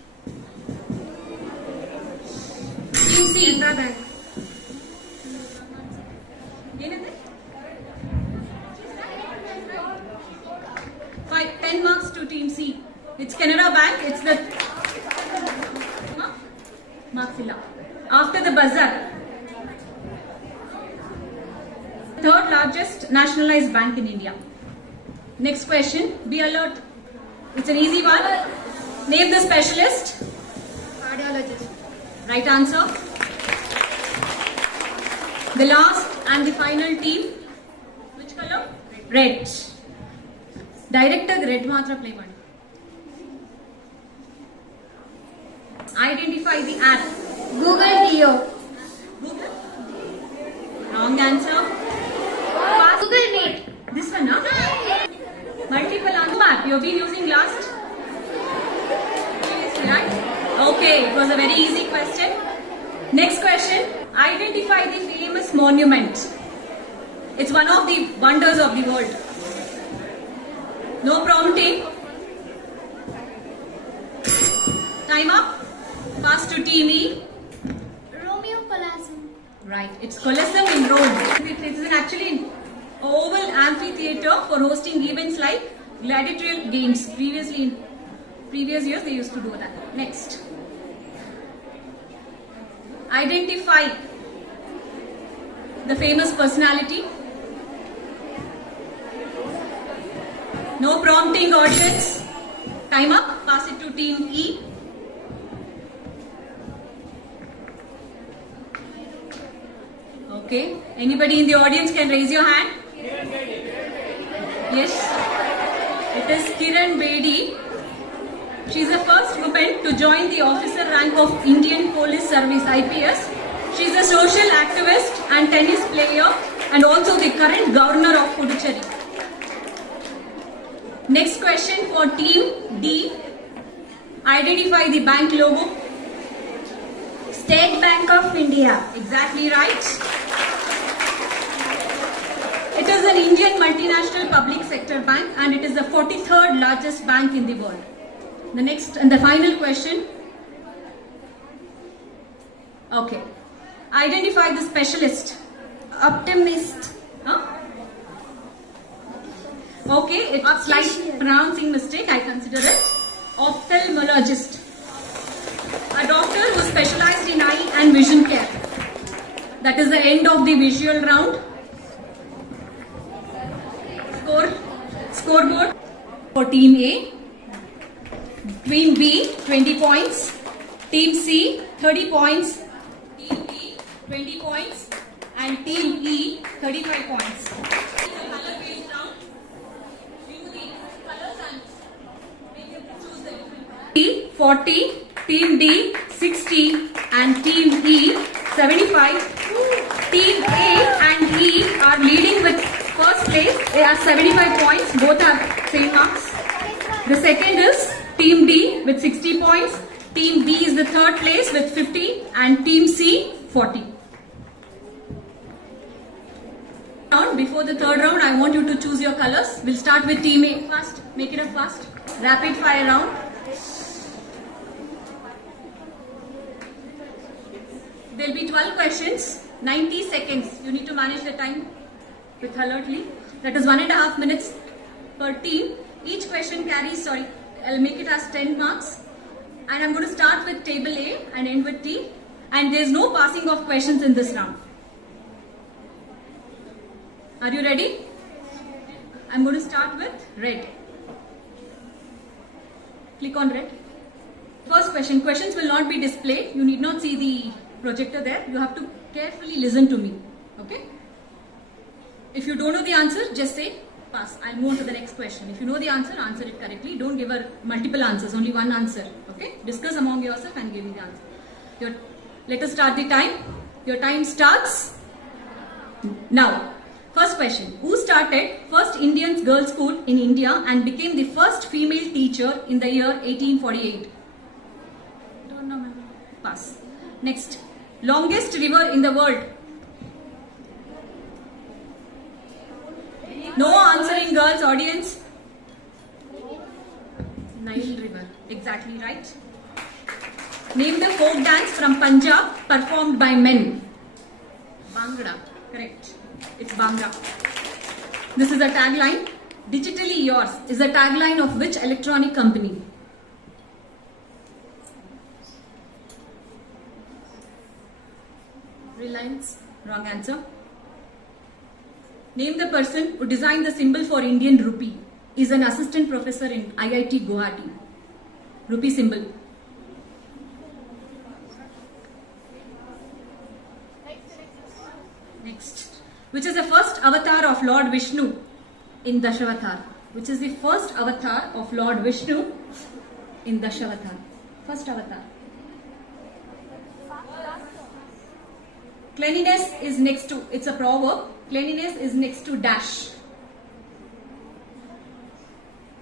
It's Canara Bank. It's the Maxilla. After the buzzer. Third largest nationalized bank in India. Next question. Be alert. It's an easy one. Name the specialist. Cardiologist. Right answer. The last and the final team. Which color? Red. Director red matra play one. Identify the app. Google Neo. Google. Wrong answer. Google Meet. This one, huh? Multiple answer map. You've been using last. Right? Okay, it was a very easy question. Next question. Identify the famous monument. It's one of the wonders of the world. No prompting. Time up. Pass to Team E. Romeo Colosseum. Right, it's Colosseum in Rome. It is actually an oval amphitheater for hosting events like gladiatorial games. Previously, in previous years, they used to do that. Next. Identify the famous personality. No prompting, audience. Time up. Pass it to Team E. Okay. Anybody in the audience can raise your hand? Yes. It is Kiran Bedi. She is the first woman to join the officer rank of Indian Police Service (IPS). She is a social activist and tennis player and also the current governor of Puducherry. Next question for Team D. Identify the bank logo. State Bank of India. Exactly right. It is an Indian multinational public sector bank and it is the 43rd largest bank in the world. The next and the final question. Okay. Identify the specialist. Optimist. Huh? Okay, it's a slight pronouncing mistake, I consider it. Ophthalmologist. A doctor who specialized in eye and vision care. That is the end of the visual round. Scoreboard for Team A. Team B, 20 points. Team C, 30 points. Team B, 20 points. And Team E, 35 points. Color based round. View the colors and make you choose the different. T, 40. Team D, 60. And Team E, 75. Team A and E are leading with first place. They are 75 points. Both have same marks. The second is Team D with 60 points. Team B is the third place with 50. And Team C, 40. Before the third round, I want you to choose your colors. We'll start with Team A first. Make it a fast. Rapid fire round. There'll be 12 questions, 90 seconds. You need to manage the time with alertly. That is 1.5 minutes per team. Each question carries, I'll make it as 10 marks. And I'm going to start with table A and end with T. And there's no passing of questions in this round. Are you ready? I'm going to start with red. Click on red. First question. Questions will not be displayed. You need not see the projector there. You have to carefully listen to me. Okay? If you don't know the answer, just say pass. I'll move on to the next question. If you know the answer, answer it correctly. Don't give her multiple answers. Only one answer. Okay? Discuss among yourself and give me the answer. Let us start the time. Your time starts now. First question. Who started first Indian girls' school in India and became the first female teacher in the year 1848? Don't know, ma'am. Pass. Next. Longest river in the world. No answering, girls, audience. Nile River. Exactly right. Name the folk dance from Punjab performed by men. Bhangra. Correct. It's Bhangra. This is a tagline. Digitally yours is a tagline of which electronic company? Reliance. Wrong answer. Name the person who designed the symbol for Indian rupee. Is an assistant professor in IIT Guwahati. Rupee symbol. Next. Which is the first avatar of Lord Vishnu in Dashavatar? Which is the first avatar of Lord Vishnu in Dashavatar? First avatar. Cleanliness is next to, it's a proverb. Cleanliness is next to dash.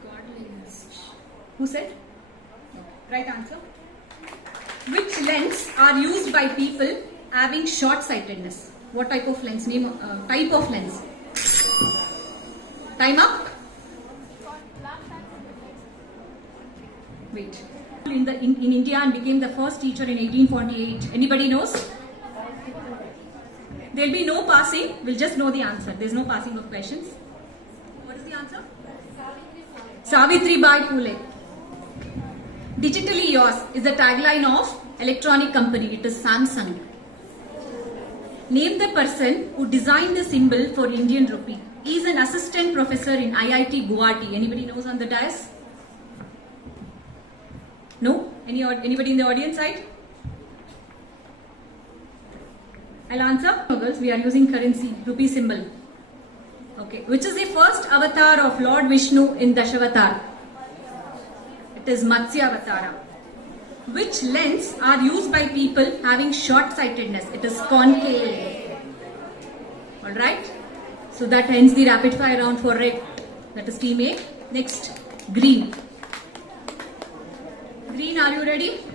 Godliness. Who said? Right answer. Which lens are used by people having short-sightedness? What type of lens? Name type of lens. Time up. Wait. In India and became the first teacher in 1848. Anybody knows? There'll be no passing. We'll just know the answer. There's no passing of questions. What is the answer? Savitribai Phule. Digitally yours is the tagline of electronic company. It is Samsung. Name the person who designed the symbol for Indian rupee. He is an assistant professor in IIT Guwahati. Anybody knows on the dais? No? Anybody in the audience side? I'll answer. Girls, we are using currency, rupee symbol. Okay. Which is the first avatar of Lord Vishnu in Dashavatar? It is Matsya Avatara. Which lens are used by people having short-sightedness? It is concave. Alright? So that ends the rapid fire round for red. That is team A. Next, green. Green, are you ready?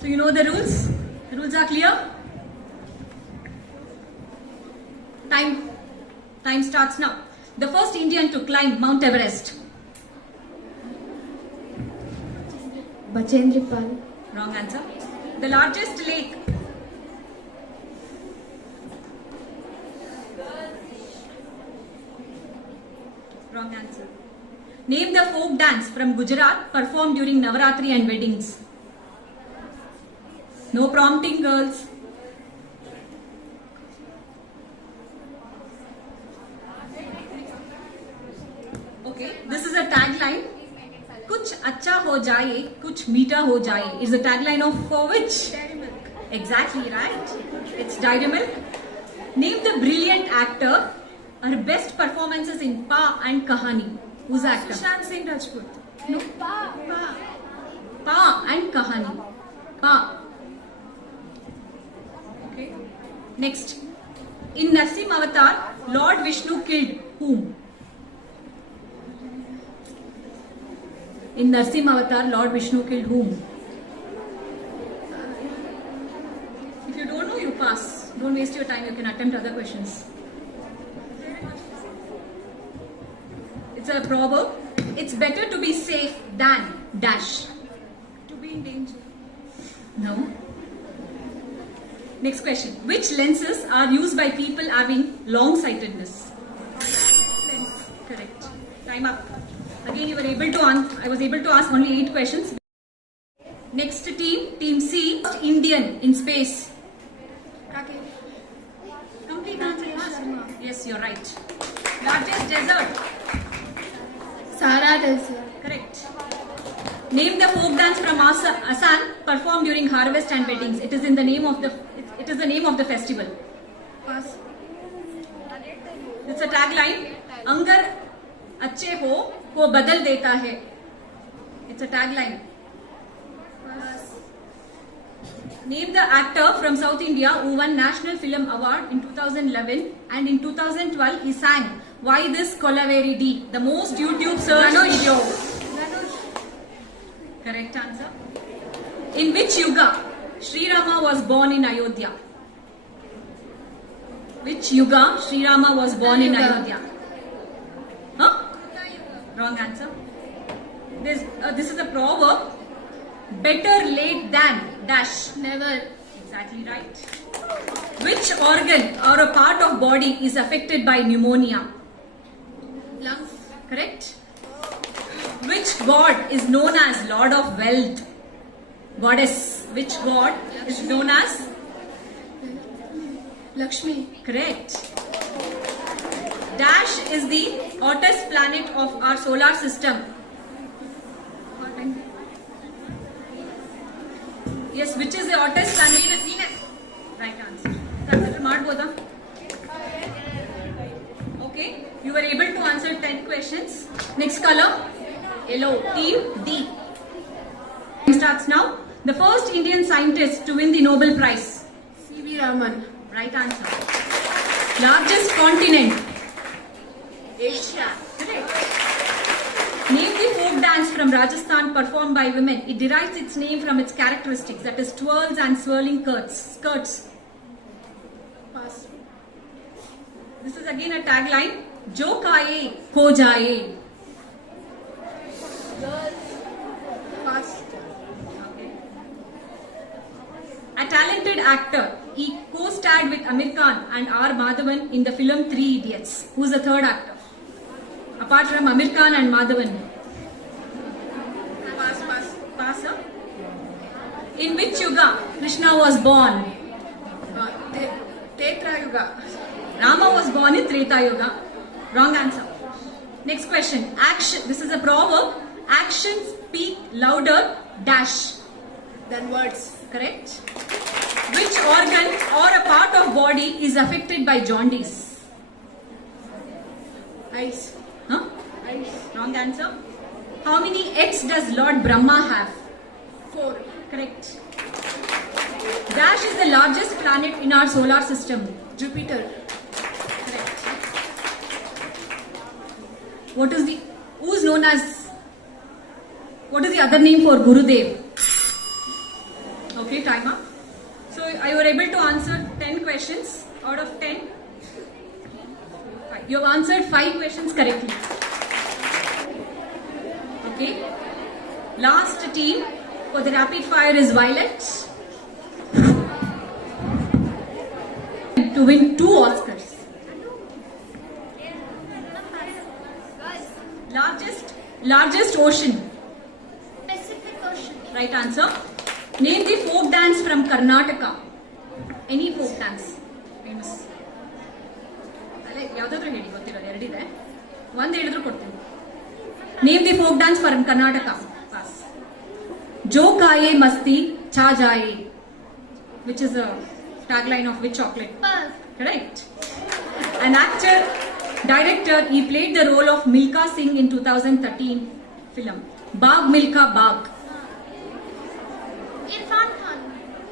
So you know the rules? The rules are clear? Time starts now. The first Indian to climb Mount Everest. Bachendri Pal. Wrong answer. The largest lake. Wrong answer. Name the folk dance from Gujarat performed during Navaratri and weddings. No prompting, girls. Okay, this is a tagline. Kuch acha ho jaye, kuch meeta ho jaye is the tagline of for which? Dairy Milk. Exactly right. It's Dairy Milk. Name the brilliant actor. Her best performances in Pa and Kahani. Who's the actor? Sushant Singh Rajput. No. Pa and Kahani. Pa. Okay. Next. In Narsim Avatar, Lord Vishnu killed whom? In Narsim Avatar, Lord Vishnu killed whom? If you don't know, you pass. Don't waste your time. You can attempt other questions. It's a proverb. It's better to be safe than dash. To be in danger. No. Next question. Which lenses are used by people having long-sightedness? Lens. Correct. Time up. Again, you were able to I was able to ask only 8 questions. Next team, Team C, Indian in space. Rakesh. Complete answer. Yes, you're right. Largest desert. Sahara Desert. Correct. Name the folk dance from Assam performed during harvest and weddings. It is in the name of the. It is the name of the festival. Pass. It's a tagline. Angar अच्छे हो बदल देता है. It's a tagline. Name the actor from South India who won National Film Award in 2011 and in 2012 he sang Why This Kolaveri D, the most YouTube searched video. Correct answer. In which yuga Sri Rama was born in Ayodhya? Which yuga Sri Rama was born in Ayodhya? Huh? Wrong answer. This is a proverb. Better late than dash. Never. Exactly right. Which organ or a part of body is affected by pneumonia? Lungs. Correct. Which god is known as Lord of Wealth? Goddess. Which god is known as Lakshmi. Correct. Dash is the hottest planet of our solar system. Yes, which is the hottest planet? Right answer. Consider Madboda. Okay, you were able to answer 10 questions. Next color, yellow. Team D. Starts now. The first Indian scientist to win the Nobel Prize. C.V. Raman. Right answer. Largest continent. Asia. Correct. Name the folk dance from Rajasthan performed by women. It derives its name from its characteristics, that is twirls and swirling skirts. Pass. This is again a tagline. Jo kaaye ho jaye. Pass. A talented actor. He co-starred with Amir Khan and R. Madhavan in the film Three Idiots. Who is the third actor? Apart from Amir Khan and Madhavan. Pass, huh? In which yuga Krishna was born? Tetra Yuga. Rama was born in Treta Yuga. Wrong answer. Next question. Action. This is a proverb. Actions speak louder. Dash. Then words. Correct. Which organ or a part of body is affected by jaundice? Eyes. Huh? Eyes. Wrong answer. How many eggs does Lord Brahma have? 4. Correct. Dash is the largest planet in our solar system. Jupiter. Correct. What is the other name for Gurudev? Okay, time up. So I were able to answer 10 questions out of 10. You have answered 5 questions correctly. Okay. Last team for the rapid fire is Violet. To win 2 Oscars. Largest ocean. Pacific Ocean. Right answer. Name the folk dance from Karnataka. Any folk dance. Famous. ಯಾವುದಾದ್ರೂ ಹೇಳಿ ಗೊತ್ತಿರೋದು ಎರಡಿದೆ ಒಂದು ಹೇಳಿದ್ರು ಕೊಡ್ತೀನಿ. Name the folk dance from Karnataka. Pass. Jo kaaye masti cha jaye. Which is a tagline of which chocolate? Pass. Correct. An actor, director, he played the role of Milka Singh in 2013 film. Baag Milka Baag. Irfan Khan.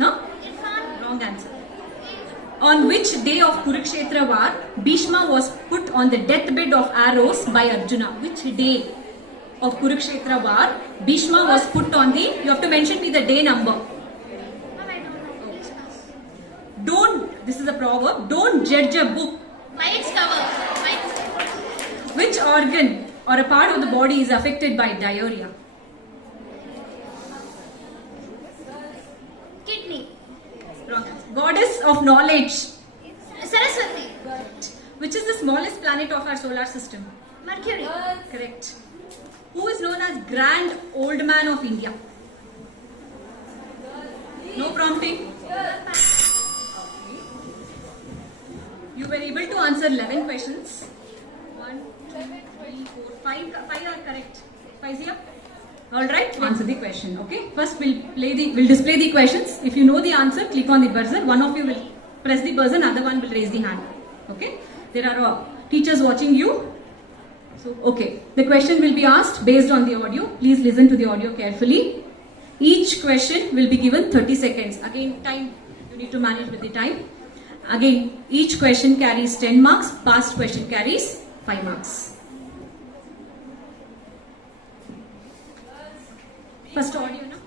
No? Irfan. Wrong answer. On which day of Kurukshetra war, Bhishma was put on the deathbed of arrows by Arjuna? Which day of Kurukshetra war, Bhishma was put on the, you have to mention me the day number. Ma'am, I don't know. Please pass. This is a proverb, don't judge a book. By its cover. Which organ or a part of the body is affected by diarrhea? Kidney. Wrong answer. Goddess of knowledge. Saraswati. Which is the smallest planet of our solar system? Mercury. Correct. Who is known as Grand Old Man of India? No prompting. You were able to answer 11 questions. 1, 2, 3, 4, 5. 5 are correct. 5 here. All right. Answer the question. Okay. First, we'll display the questions. If you know the answer, click on the buzzer. One of you will press the buzzer. Another one will raise the hand. Okay. There are teachers watching you. So, okay. The question will be asked based on the audio. Please listen to the audio carefully. Each question will be given 30 seconds. Again, time. You need to manage with the time. Again, each question carries 10 marks. Past question carries 5 marks. First audio, no?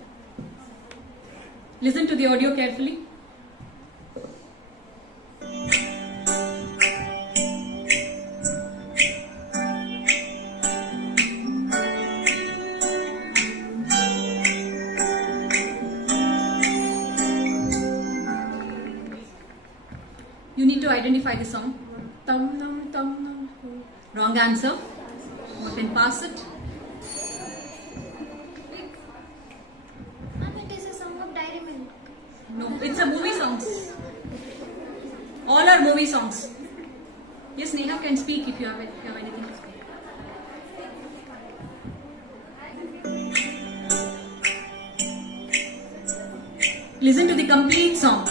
Listen to the audio carefully. You need to identify the song. Tum num tum num. Wrong answer. You can pass it. Ma'am, it is a song of Dairy Milk. No, it's a movie song. All are movie songs. Yes, Neha can speak if you have anything to speak. Listen to the complete song.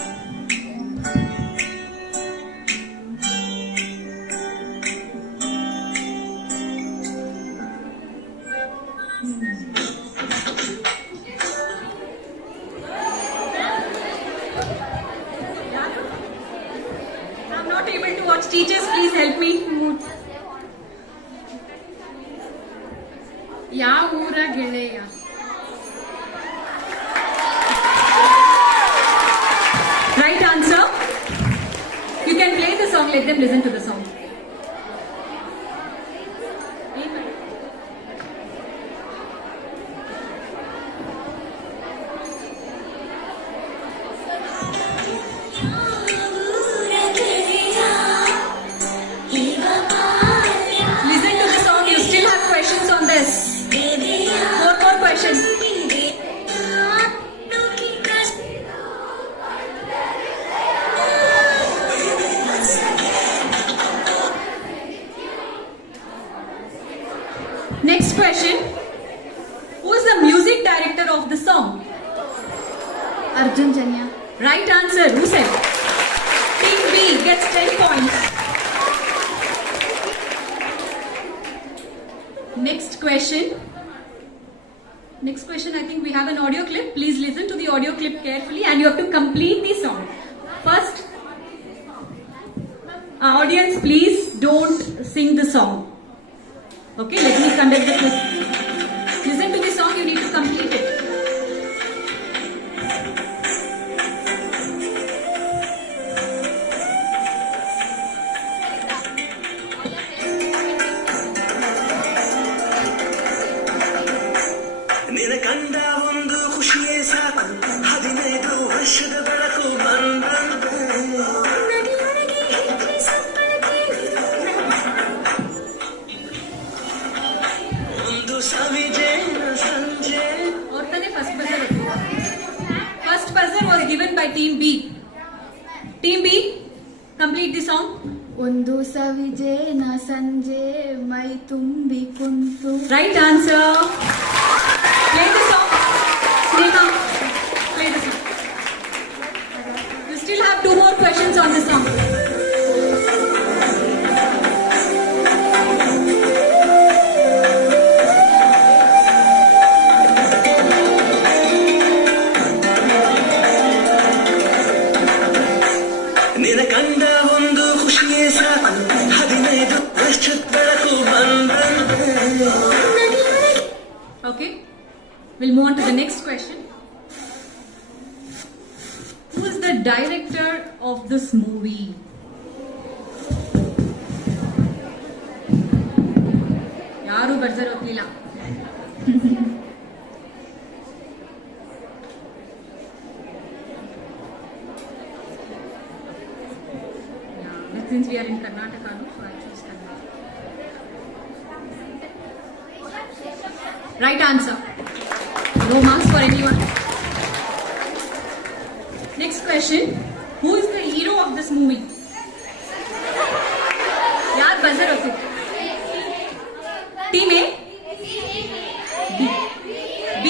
I'm not able to watch. Teachers, please help me. ಯಾವ ಊರ ಗೆಳೆಯ? Right answer. You can play the song. Let them listen to the song. Listen to the song. You still have questions on this. More questions. Next question. Who is the music director of the song? Arjun Janya. Right answer. Who said? Team B gets 10 points. Next question. Next question, I think we have an audio clip. Please listen to the audio clip carefully and you have to complete the song. First, audience, please don't sing the song. Okay, let me conduct the quiz. Listen to the song, you need to complete it. ನಿನಕಂಡ ಒಂದು ಖುಷಿಯೇ ಸಾಕು 15 ವರ್ಷದ ಬೆಳಕು ಬಂದಂತೆ ಒಂದು ಸವಿಜೇನ ಸಂಜೆ First buzzer was given by Team B. Team B, complete the song. ಒಂದು ಸವಿಜೇನ ಸಂಜೆ ಮೈ ತುಂಬಿ ಕುಂತು. Right answer. Play the song. Neha, play the song. You still have 2 more questions on the song. ನಿನಕಂಡ ಒಂದು ಖುಷಿಯೇ ಸಾಕು 15 ವರ್ಷದ ಬೆಳಕು ಬಂದಂತೆ. Okay, we'll move on to the next question. Who is the director of this movie? Yaru buzzer hogliಲ್ಲ. Since we are in Karnataka, so I choose Karnataka. Right answer. No marks for anyone. Next question. Who is the hero of this movie? Yaar buzzer hotu. Team A? B.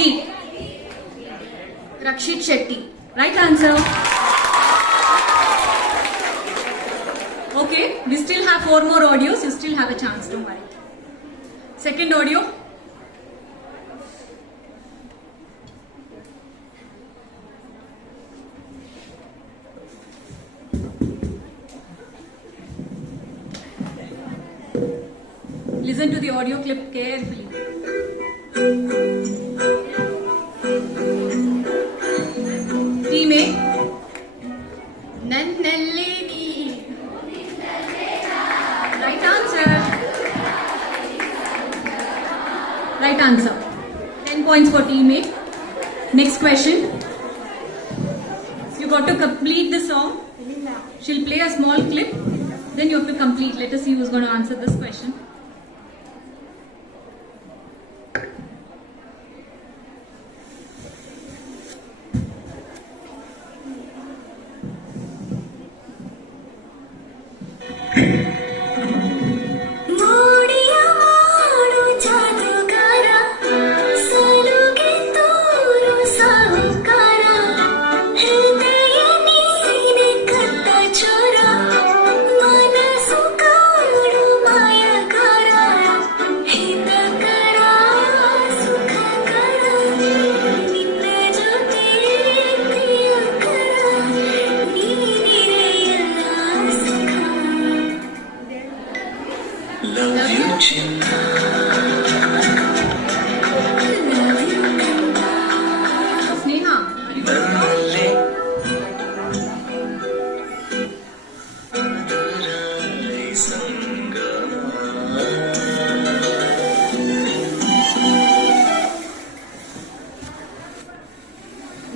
Rakshit Shetty. Right answer. Okay, we still have 4 more audios. You still have a chance, don't worry. Second audio. Listen to the audio clip carefully. Team A. ನನ್ನಲ್ಲಿ ನೀ. Right answer. Right answer. 10 points for Team A. Next question. You got to complete the song. She'll play a small clip. Then you have to complete. Let us see who's going to answer this question.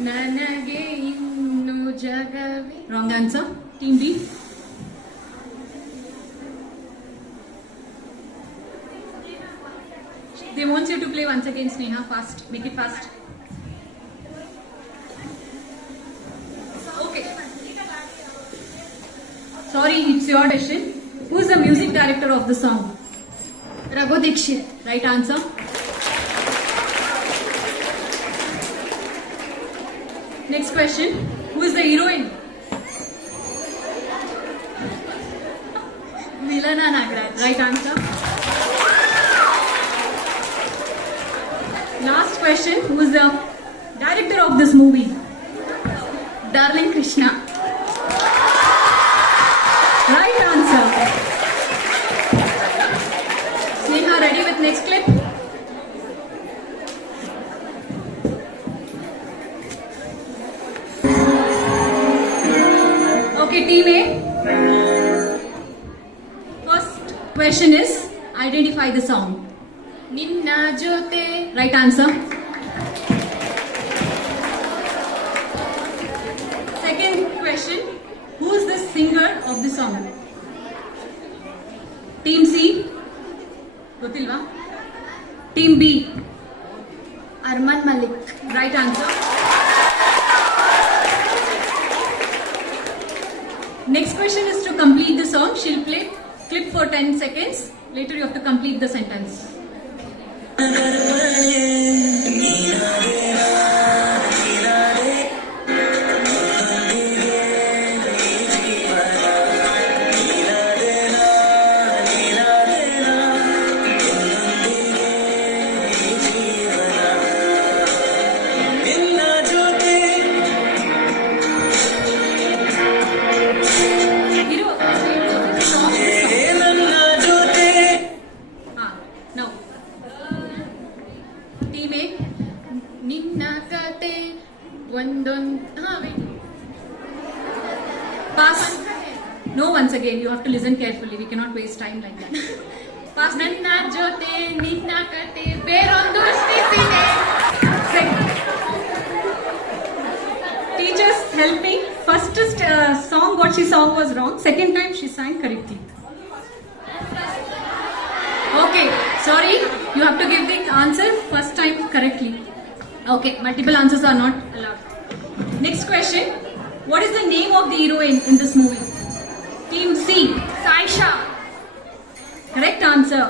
ನನಗೆ ಇನ್ನು ಜಗವೇ. Wrong answer. Team B. They want you to play once again, Sneha. Fast. Make it fast. Okay. Sorry, it's your question. Who is the music director of the song? Raghu Dikshit. Right answer. Next question. Who is the heroine? Milana Nagaraj. Right answer. Last question. Who is the director of this movie? Darling Krishna. Right answer. Sneha, ready with next clip? Okay, team A. First question is identify the song. Ninna Jote. Right answer. Second question. Who is the singer of the song? Team C. Gotilva. Team B. Arman Malik. Right answer. Next question is to complete the song. She'll play clip for 10 seconds. Later you have to complete the sentence. Hero, song is song. Now. Team A. Ninna Kate. Wait. Pass. No, once again, you have to listen carefully. We cannot waste time like that. Pass. ನನ್ನ ಜೊತೆ ನಿನ್ನ ಕತೆ ಬೇರೊಂದು ಸ್ಥಿತಿನೇ. Teachers, help me. First song, what she sang was wrong. Second time, she sang correctly. Okay, sorry. You have to give the answer first time correctly. Okay, multiple answers are not allowed. Next question. What is the name of the heroine in this movie? Team C. Saisha. Correct answer.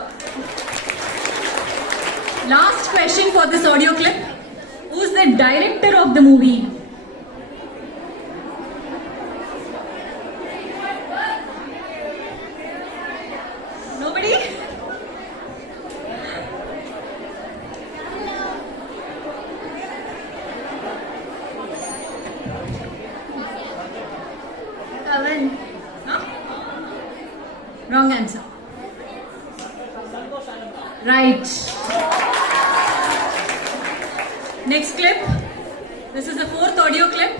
Last question for this audio clip. Who is the director of the movie? Nobody? Kavan. Huh? Wrong answer. Right. Next clip. This is the fourth audio clip.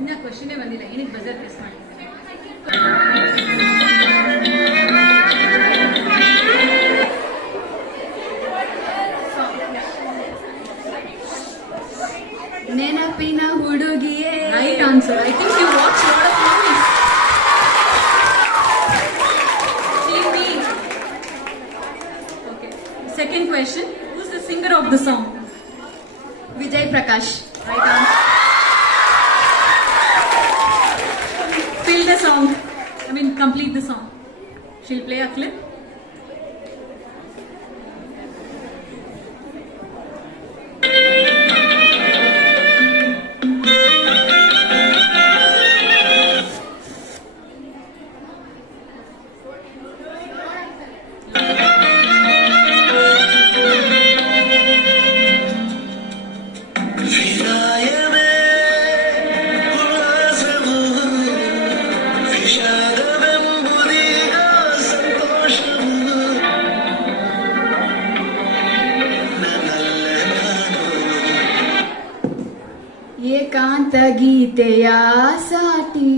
ಇನ್ನ question ಬಂದಿಲ್ಲ ಏನಕ್ಕೆ buzzer press ಮಾಡಿ ನೆನಪಿನ ಹುಡುಗಿಯೇ. Right answer. I think you watch a lot of movies. Team B. Okay. Second question. Who's the singer of the song? Vijay Prakash. Right answer. Fill the song. Complete the song. She'll play a clip. ಏಕಾಂತ ಗೀತೆಯ ಸಾಟಿ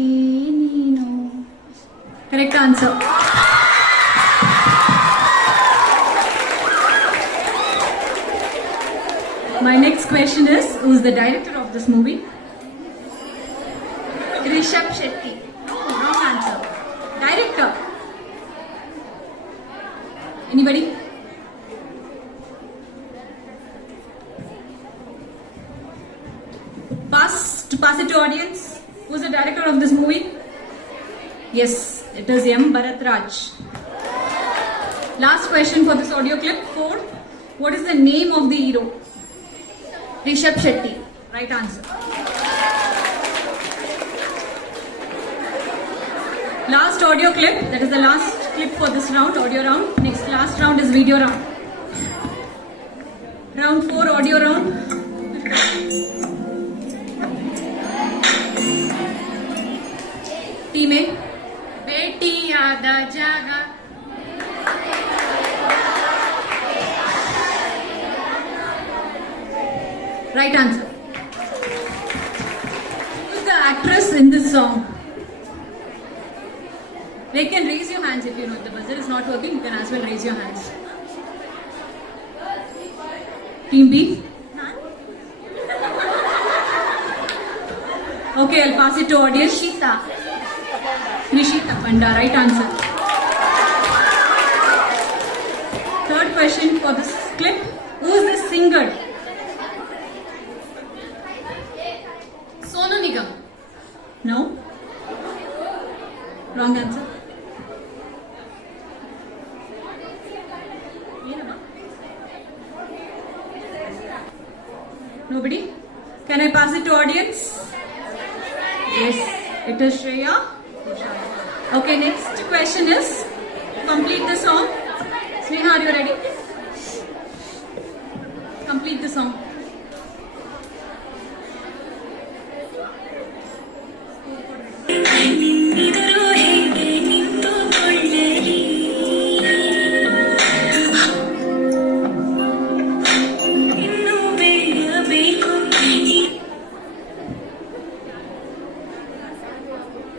ನೀನು. Correct answer. question is, who is the director of this movie? Rishabh Shetty. No, wrong answer. Director. Anybody? Pass it to audience. Who is the director of this movie? Yes, it is M. Bharat Raj. Last question for this audio clip. 4. What is the name of the hero? Rishabh Shetty. Right answer. Last audio clip. That is the last clip for this round, audio round. Next last round is video round. Round 4, audio round. Team A. बेटी आधा जागा. Right answer. Who is the actress in this song? They can raise your hands if you know. If the buzzer is not working, you can as well raise your hands. Team B. Okay, I'll pass it to audience. Nishita Panda, right answer. Third question for this clip. Who is the singer? Sonu Nigam. No. Wrong answer. Nobody? Can I pass it to audience? Yes, it is Shreya. Okay, next question is, complete the song. Sneha, are you ready? Complete the song. ನಿನ್ನಿದರು ಹೇಗೆ ನಿಂತುಕೊಳ್ಳಲಿ ಇನ್ನೂ ಬೇಯಬೇಕು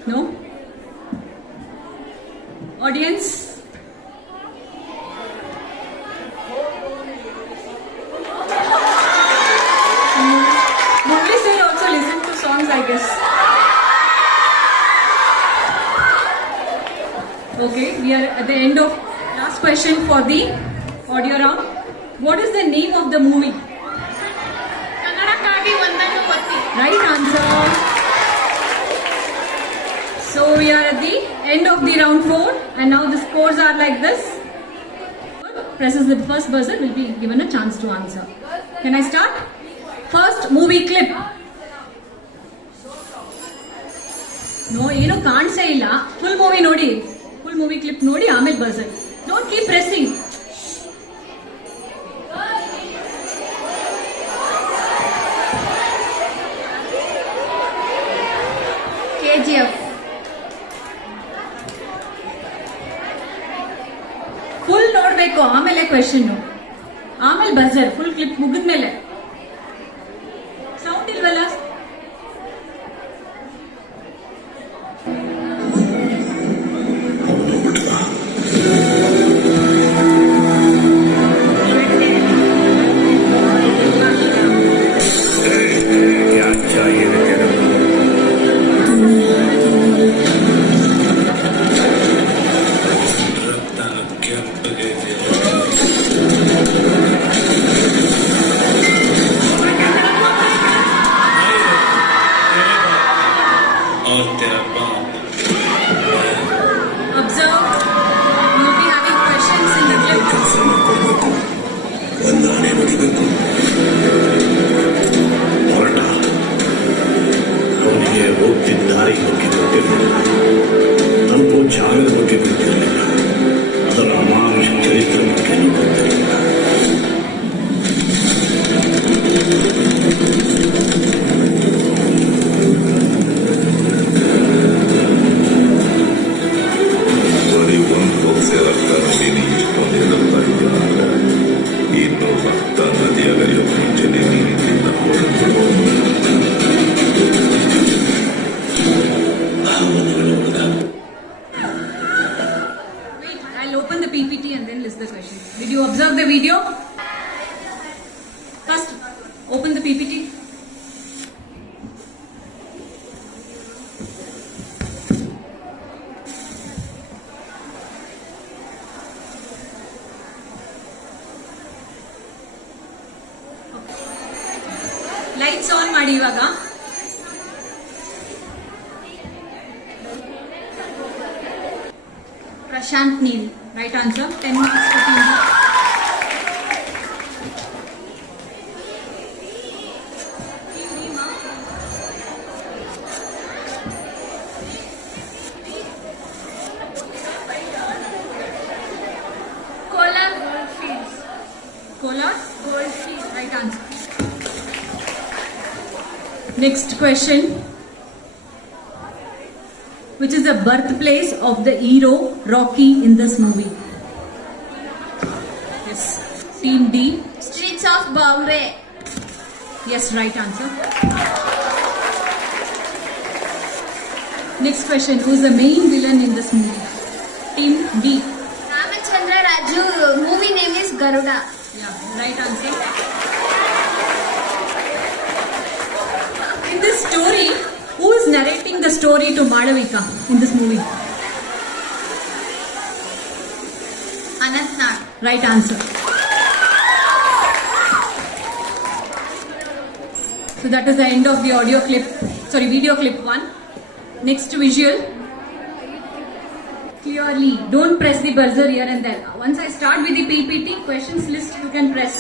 No? Audience? Movies will also listen to songs, I guess. Okay, we are at the end of last question for the audio round. What is the name of the movie? ಕನ್ನಡಕ್ಕಾಗಿ ಒಂದನ್ನು ಒತ್ತಿ. Right answer. So we are at the end of the round 4 and now the scores are like this. Presses the first buzzer will be given a chance to answer. Can I start? First movie clip. No, ಏನು ಕಾಣಿಸೇ ಇಲ್ಲ. Full movie ನೋಡಿ. Full movie clip ನೋಡಿ ಆಮೇಲೆ buzzer. Don't keep pressing. KGF. Full ನೋಡ್ಬೇಕು ಆಮೇಲೆ question ಆಮೇಲೆ buzzer full clip ಮುಗಿದ್ಮೇಲೆ sound ಇಲ್ವಲ್ಲ Observe. You will be having questions in the clip. ಒಂದಾನೆ ನುಡಿಬೇಕು ಹೊರಟ ಅವನಿಗೆ ಹೋಗ್ತಿದ್ದ ದಾರಿ ಬಗ್ಗೆ ಗೊತ್ತಿರಲಿಲ್ಲ ತಲುಪೋ ಜಾಗದ ಬಗ್ಗೆ ಗೊತ್ತಿರಲಿಲ್ಲ ಅದರ ಅಮಾನುಷ ಚರಿತ್ರೆ ಬಗ್ಗೆ ಗೊತ್ತಿರಲಿಲ್ಲ ಬರೀ ಒಂದು ಬೊಕ್ಸೆ ರಕ್ತ ನದಿನಿ ಇಷ್ಟೊಂದು ಹೆದರ್ತಾ ಇದ್ದೀನಂದ್ರೆ ಇನ್ನು ರಕ್ತ ನದಿಯಾಗಲಿಯೋ ಮುಂಚೆನೆ ನೀರಿನಿಂದ ಹೊರಬಿಡು ಭಾವನೆಗಳು ಹುಡುಗ Wait, I'll open the PPT and then list the questions. Did you observe the video? First, Open the PPT. Lights on ಮಾಡಿ ಇವಾಗ. Prashant Neel. Right answer. 10 marks for team. Kola Goldfields. Kola Goldfields. Right answer. Next question. Which is the birthplace of the hero Rocky in this movie? Yes. Team D. Streets of Bombay. Yes, right answer. Next question. Who is the main villain in this movie? Team D. Ramachandra Raju. Movie name is Garuda. Yeah, right answer. In this story, who is narrating the story to Madhavika in this movie? Anant Nag. Right answer. So that is the end of the video clip 1. Next visual. Clearly, don't press the buzzer here and there. Once I start with the PPT questions list, you can press.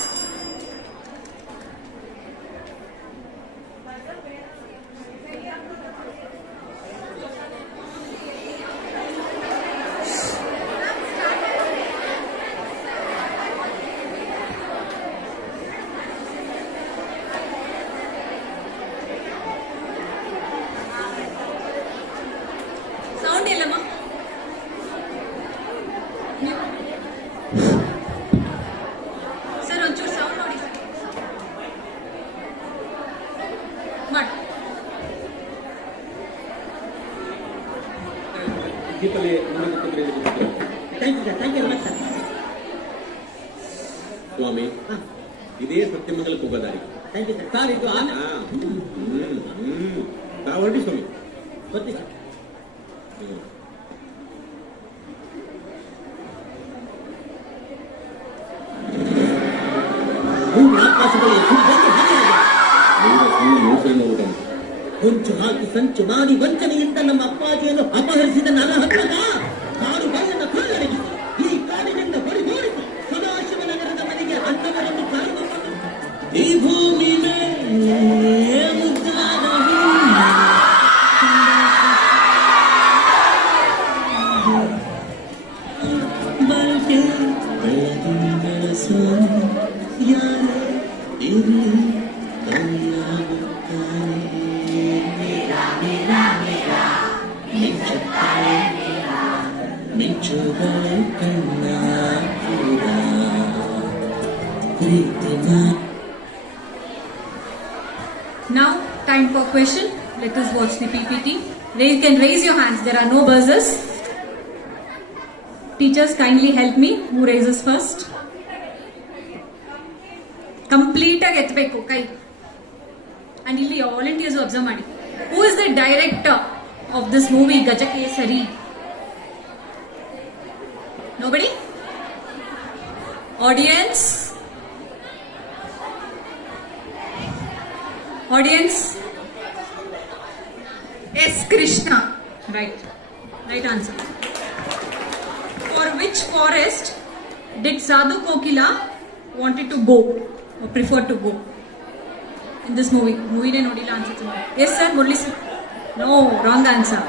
Sound illama? Sir, onchur sound nodi. But ಸ್ವಾಮಿ ಇದೇ Sathyamangala ತುಗದಾರಿ sir ಇದು ತಾವು ಹೊರಡಿ ಸ್ವಾಮಿ ಬರ್ತೀವಿ ಹೊಂಚು ಹಾಕಿ ಸಂಚು ಮಾಡಿ ವಂಚನೆಯಿಂದ ನಮ್ಮ ಅಪ್ಪಾಜಿಯನ್ನು ಅಪಹರಿಸಿದ ನನ್ನ ಹತ್ತದ ಕಾಡು ಬಾಯನ್ನು ಕೊಲ್ಲಡಗಿಸಿ ಈ ಕಾಡಿನಿಂದ ಹೊರಗೋಡಿಸಿ ಸದಾಶಿವನಗರದ ಮನೆಗೆ ಅಣ್ಣವರನ್ನು ಕರೆದುಕೊಂಡು ಈ ಭೂಮಿ ಮೇಲೆ ಮುದ್ದಾದ ಬಲ್ಕೆ ಬೆಳಗಿ ಬೆಳಸೋ ಯಾರೇ ಇರಲಿ now, time for question. Let us watch the PPT. You can raise your hands. There are no buzzers. Teachers, kindly help me. Who raises first? Complete ಎತ್ತಬೇಕು ಕೈ. And ಇಲ್ಲಿ volunteers observe ಮಾಡಿ. Who is the director of this movie Gajakesari? Nobody? Audience? Audience? S. Krishna. Right. Right answer. For which forest did Sadhu Kokila wanted to go or prefer to go in this movie? Movie ne nodila answer. Yes sir, Murli sir. No, wrong answer.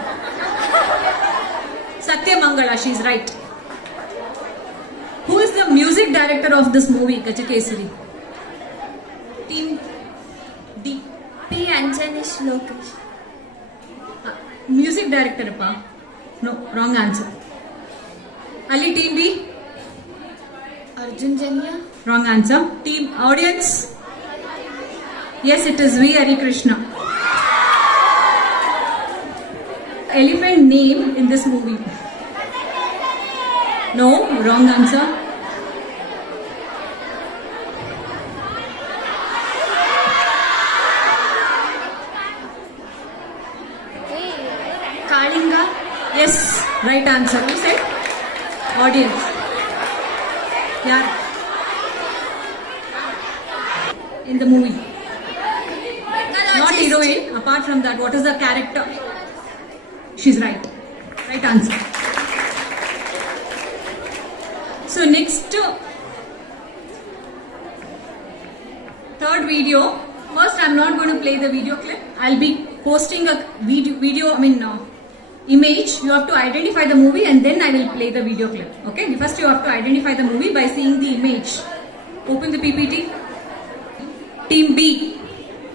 Satyamangala, she is right. Who is the music director of this movie, Gajakesari? Team D. P. Anjanish Lokesh. Music director, pa? No, wrong answer. Ali, team B? Arjun Janya. Wrong answer. Team audience? Yes, it is V. Hari Krishna. Elephant name in this movie? No, wrong answer. Yeah. In the movie. Not heroine. Apart from that, what is the character? She's right. Right answer. So next, third video. First, I'm not going to play the video clip. I'll be posting a image. You have to identify the movie and then I will play the video clip. Okay? First, you have to identify the movie by seeing the image. Open the PPT. Team B.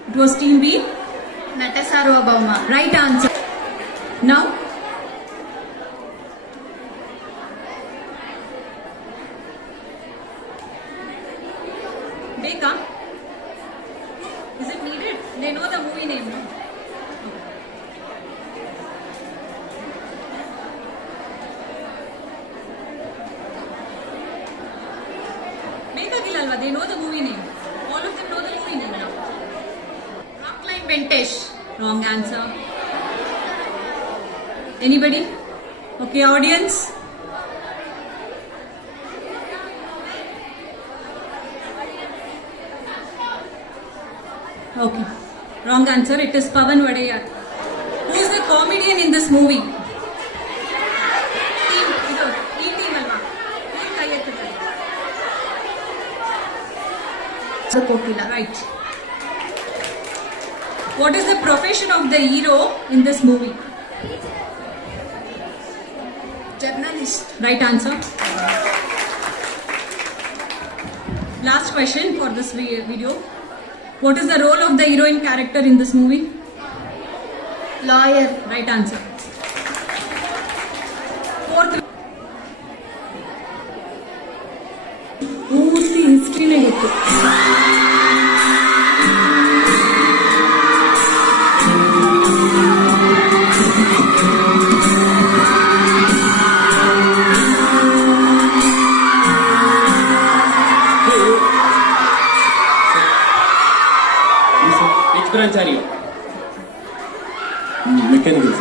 It was Team B. Nata Sarvabhauma. Right answer. Now, Beka. Is it needed? They know the movie name, no? Beka, they know the movie name. All of them know the movie name now. Rockline Ventesh. Wrong answer. Anybody? Okay, audience. Okay. Wrong answer. It is Pavan Vadayar. Who is the comedian in this movie? Team alva. Right. What is the profession of the hero in this movie? Journalist. Right answer. Last question for this video. What is the role of the heroine character in this movie? Lawyer. Right answer. Fourth. Mostly history ne gottu. Which branch are you? Mechanical.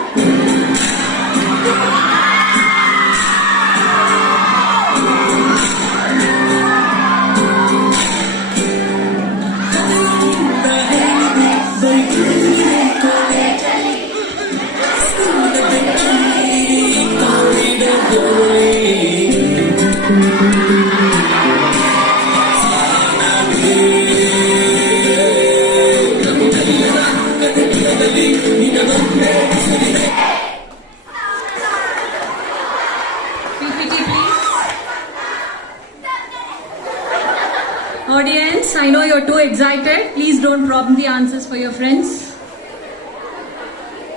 Audience, I know you're too excited. Please don't prompt the answers for your friends.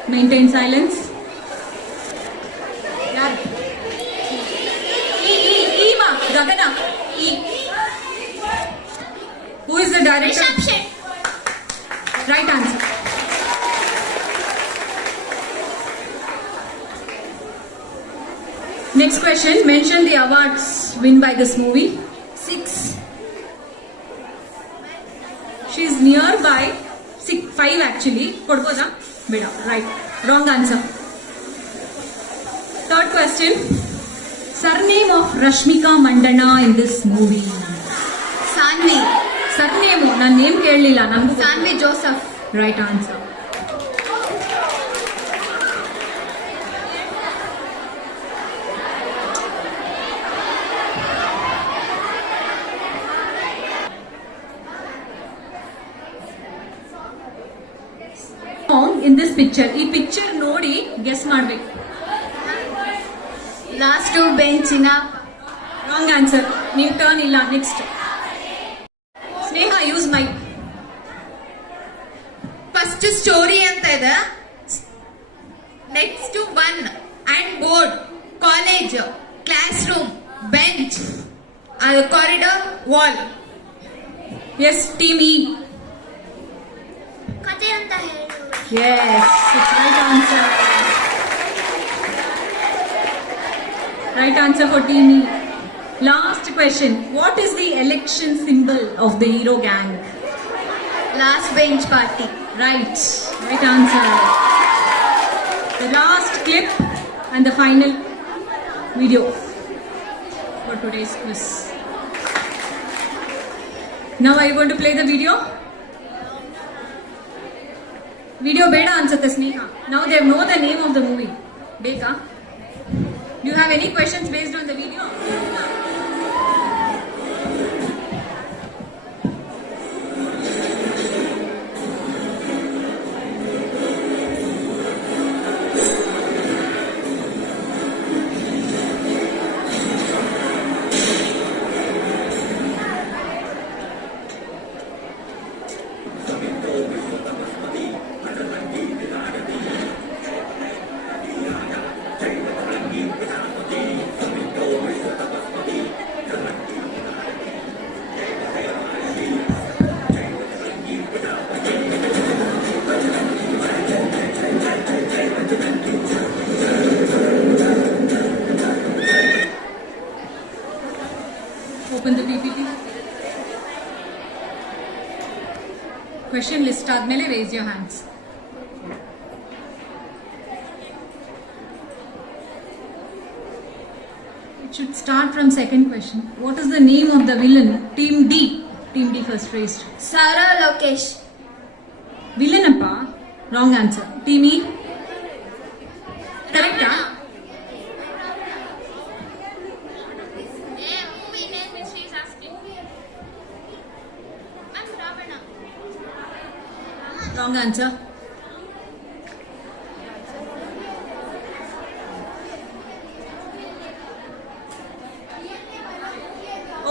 Maintain silence. Gagana. Who is the director? Rishabh Shetty. Right answer. Next question. Mention the awards won by this movie. 6. She is nearby. 5 actually. Kodkoda? Beda. Right. Wrong answer. Third question. Surname of Rashmika Mandana in this movie. Sanvi. Surname. Na name kelilla. Sanvi Joseph. Right answer. In this picture, ಈ picture ನೋಡಿ guess ಮಾಡಬೇಕು. Last bench in a Wrong answer. ನೀವು turn ಇಲ್ಲ. Next. Sneha, use mic. first story ಅಂತ ಇದೆ. Next to one and board, college, classroom, bench, corridor, wall. Yes, team E. ಕತೆ ಅಂತ ಹೇಳು. Yes, it's right answer. Right answer for team E. Last question. What is the election symbol of the hero gang? Last bench party. Right. Right answer. The last clip and the final video for today's quiz. Now are you going to play the video? Video beda answerte Sneha. Now they know the name of the movie. Beka. Do you have any questions based on the video? Open the PPT. Question list ಆದ್ಮೇಲೆ raise your hands. It should start from second question. What is the name of the villain? Team D. Team D first raised. Sara Lokesh. Villain appa? Wrong answer. Team E? Correct? Wrong answer.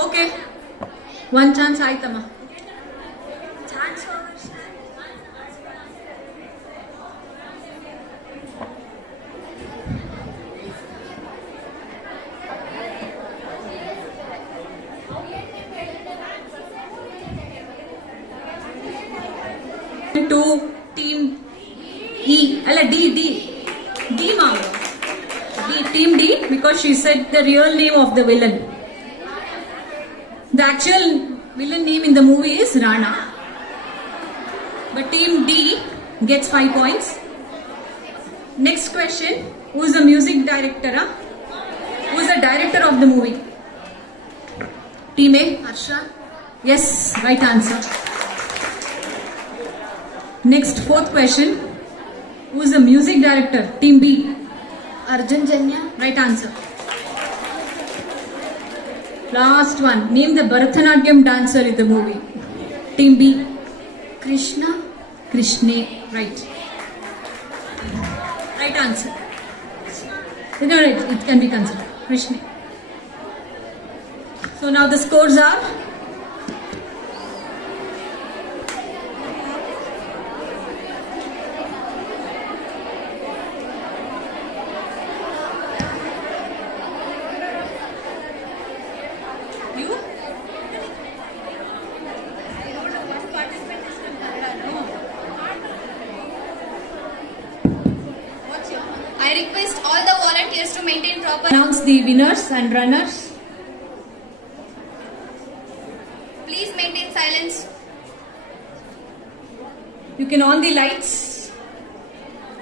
Okay. One chance aitama. To team E, D ma'am. Team D, because she said the real name of the villain. The actual villain name in the movie is Rana. But team D gets 5 points. Next question, who is the music director? Who is the director of the movie? Team A? Harsha. Yes, right answer. Next, fourth question. Who is the music director? Team B. Arjun Janya. Right answer. Last one. Name the Bharatanatyam dancer in the movie. Team B. Krishna. Krishne. Right. Right answer. No, right. It can be considered. Krishne. So now the scores are. I request all the volunteers to maintain proper. Announce the winners and runners. Please maintain silence. You can on the lights.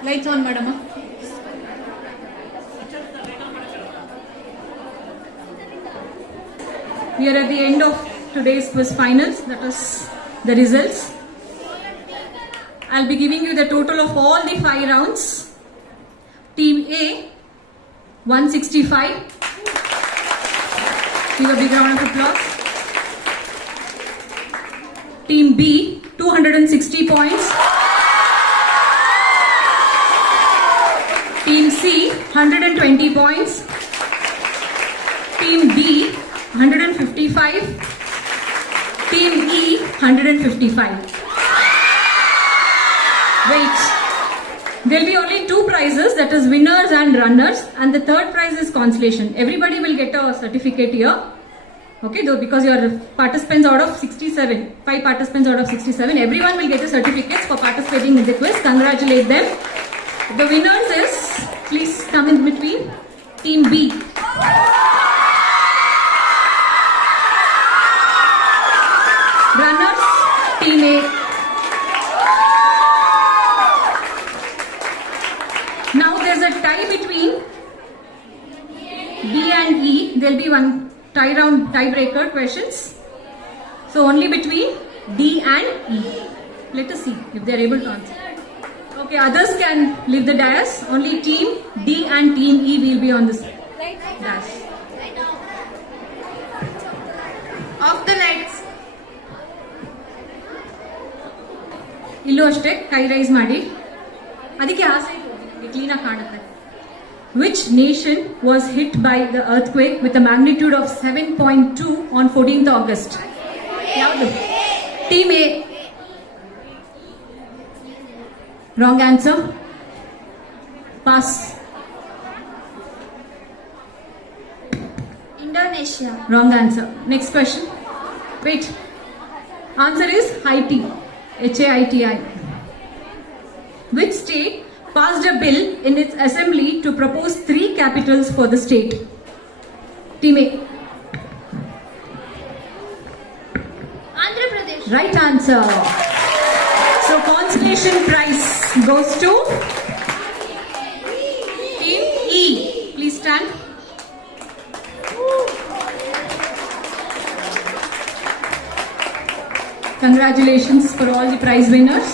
Lights on, madam. We are at the end of today's quiz finals. That is the results. I'll be giving you the total of all the 5 rounds. Team A, 165. Give a big round of applause. Team B, 260 points. Team C, 120 points. Team D, 155. Team E, 155. Wait. There will be only 2 prizes, that is winners and runners, and the third prize is consolation. Everybody will get a certificate here. Okay, though because you are participants out of 67, 5 participants out of 67, everyone will get a certificate for participating in the quiz. Congratulate them. The winners is, please come in between, Team B. Runners, Team A. Now there's a tie between B and E. There'll be one tiebreaker questions. So only between D and E. Let us see if they are able to answer. Okay, others can leave the dais. Only team D and team E will be on this dais. Off the lights. ಇಲ್ಲೂ ಅಷ್ಟೇ ಕೈ rice ಮಾಡಿ ಅದಕ್ಕೆ ಆ side clean ಆಗಿ ಕಾಣುತ್ತೆ. Which nation was hit by the earthquake with a magnitude of 7.2 on 14th August? ಯಾವುದು? Team A. Wrong answer. Pass. Indonesia. Wrong answer. Next question. Wait. Answer is Haiti. Haiti. Which state passed a bill in its assembly to propose 3 capitals for the state? Team A. Andhra Pradesh. Right answer. So consolation prize goes to Team E. Please stand. Congratulations for all the prize winners.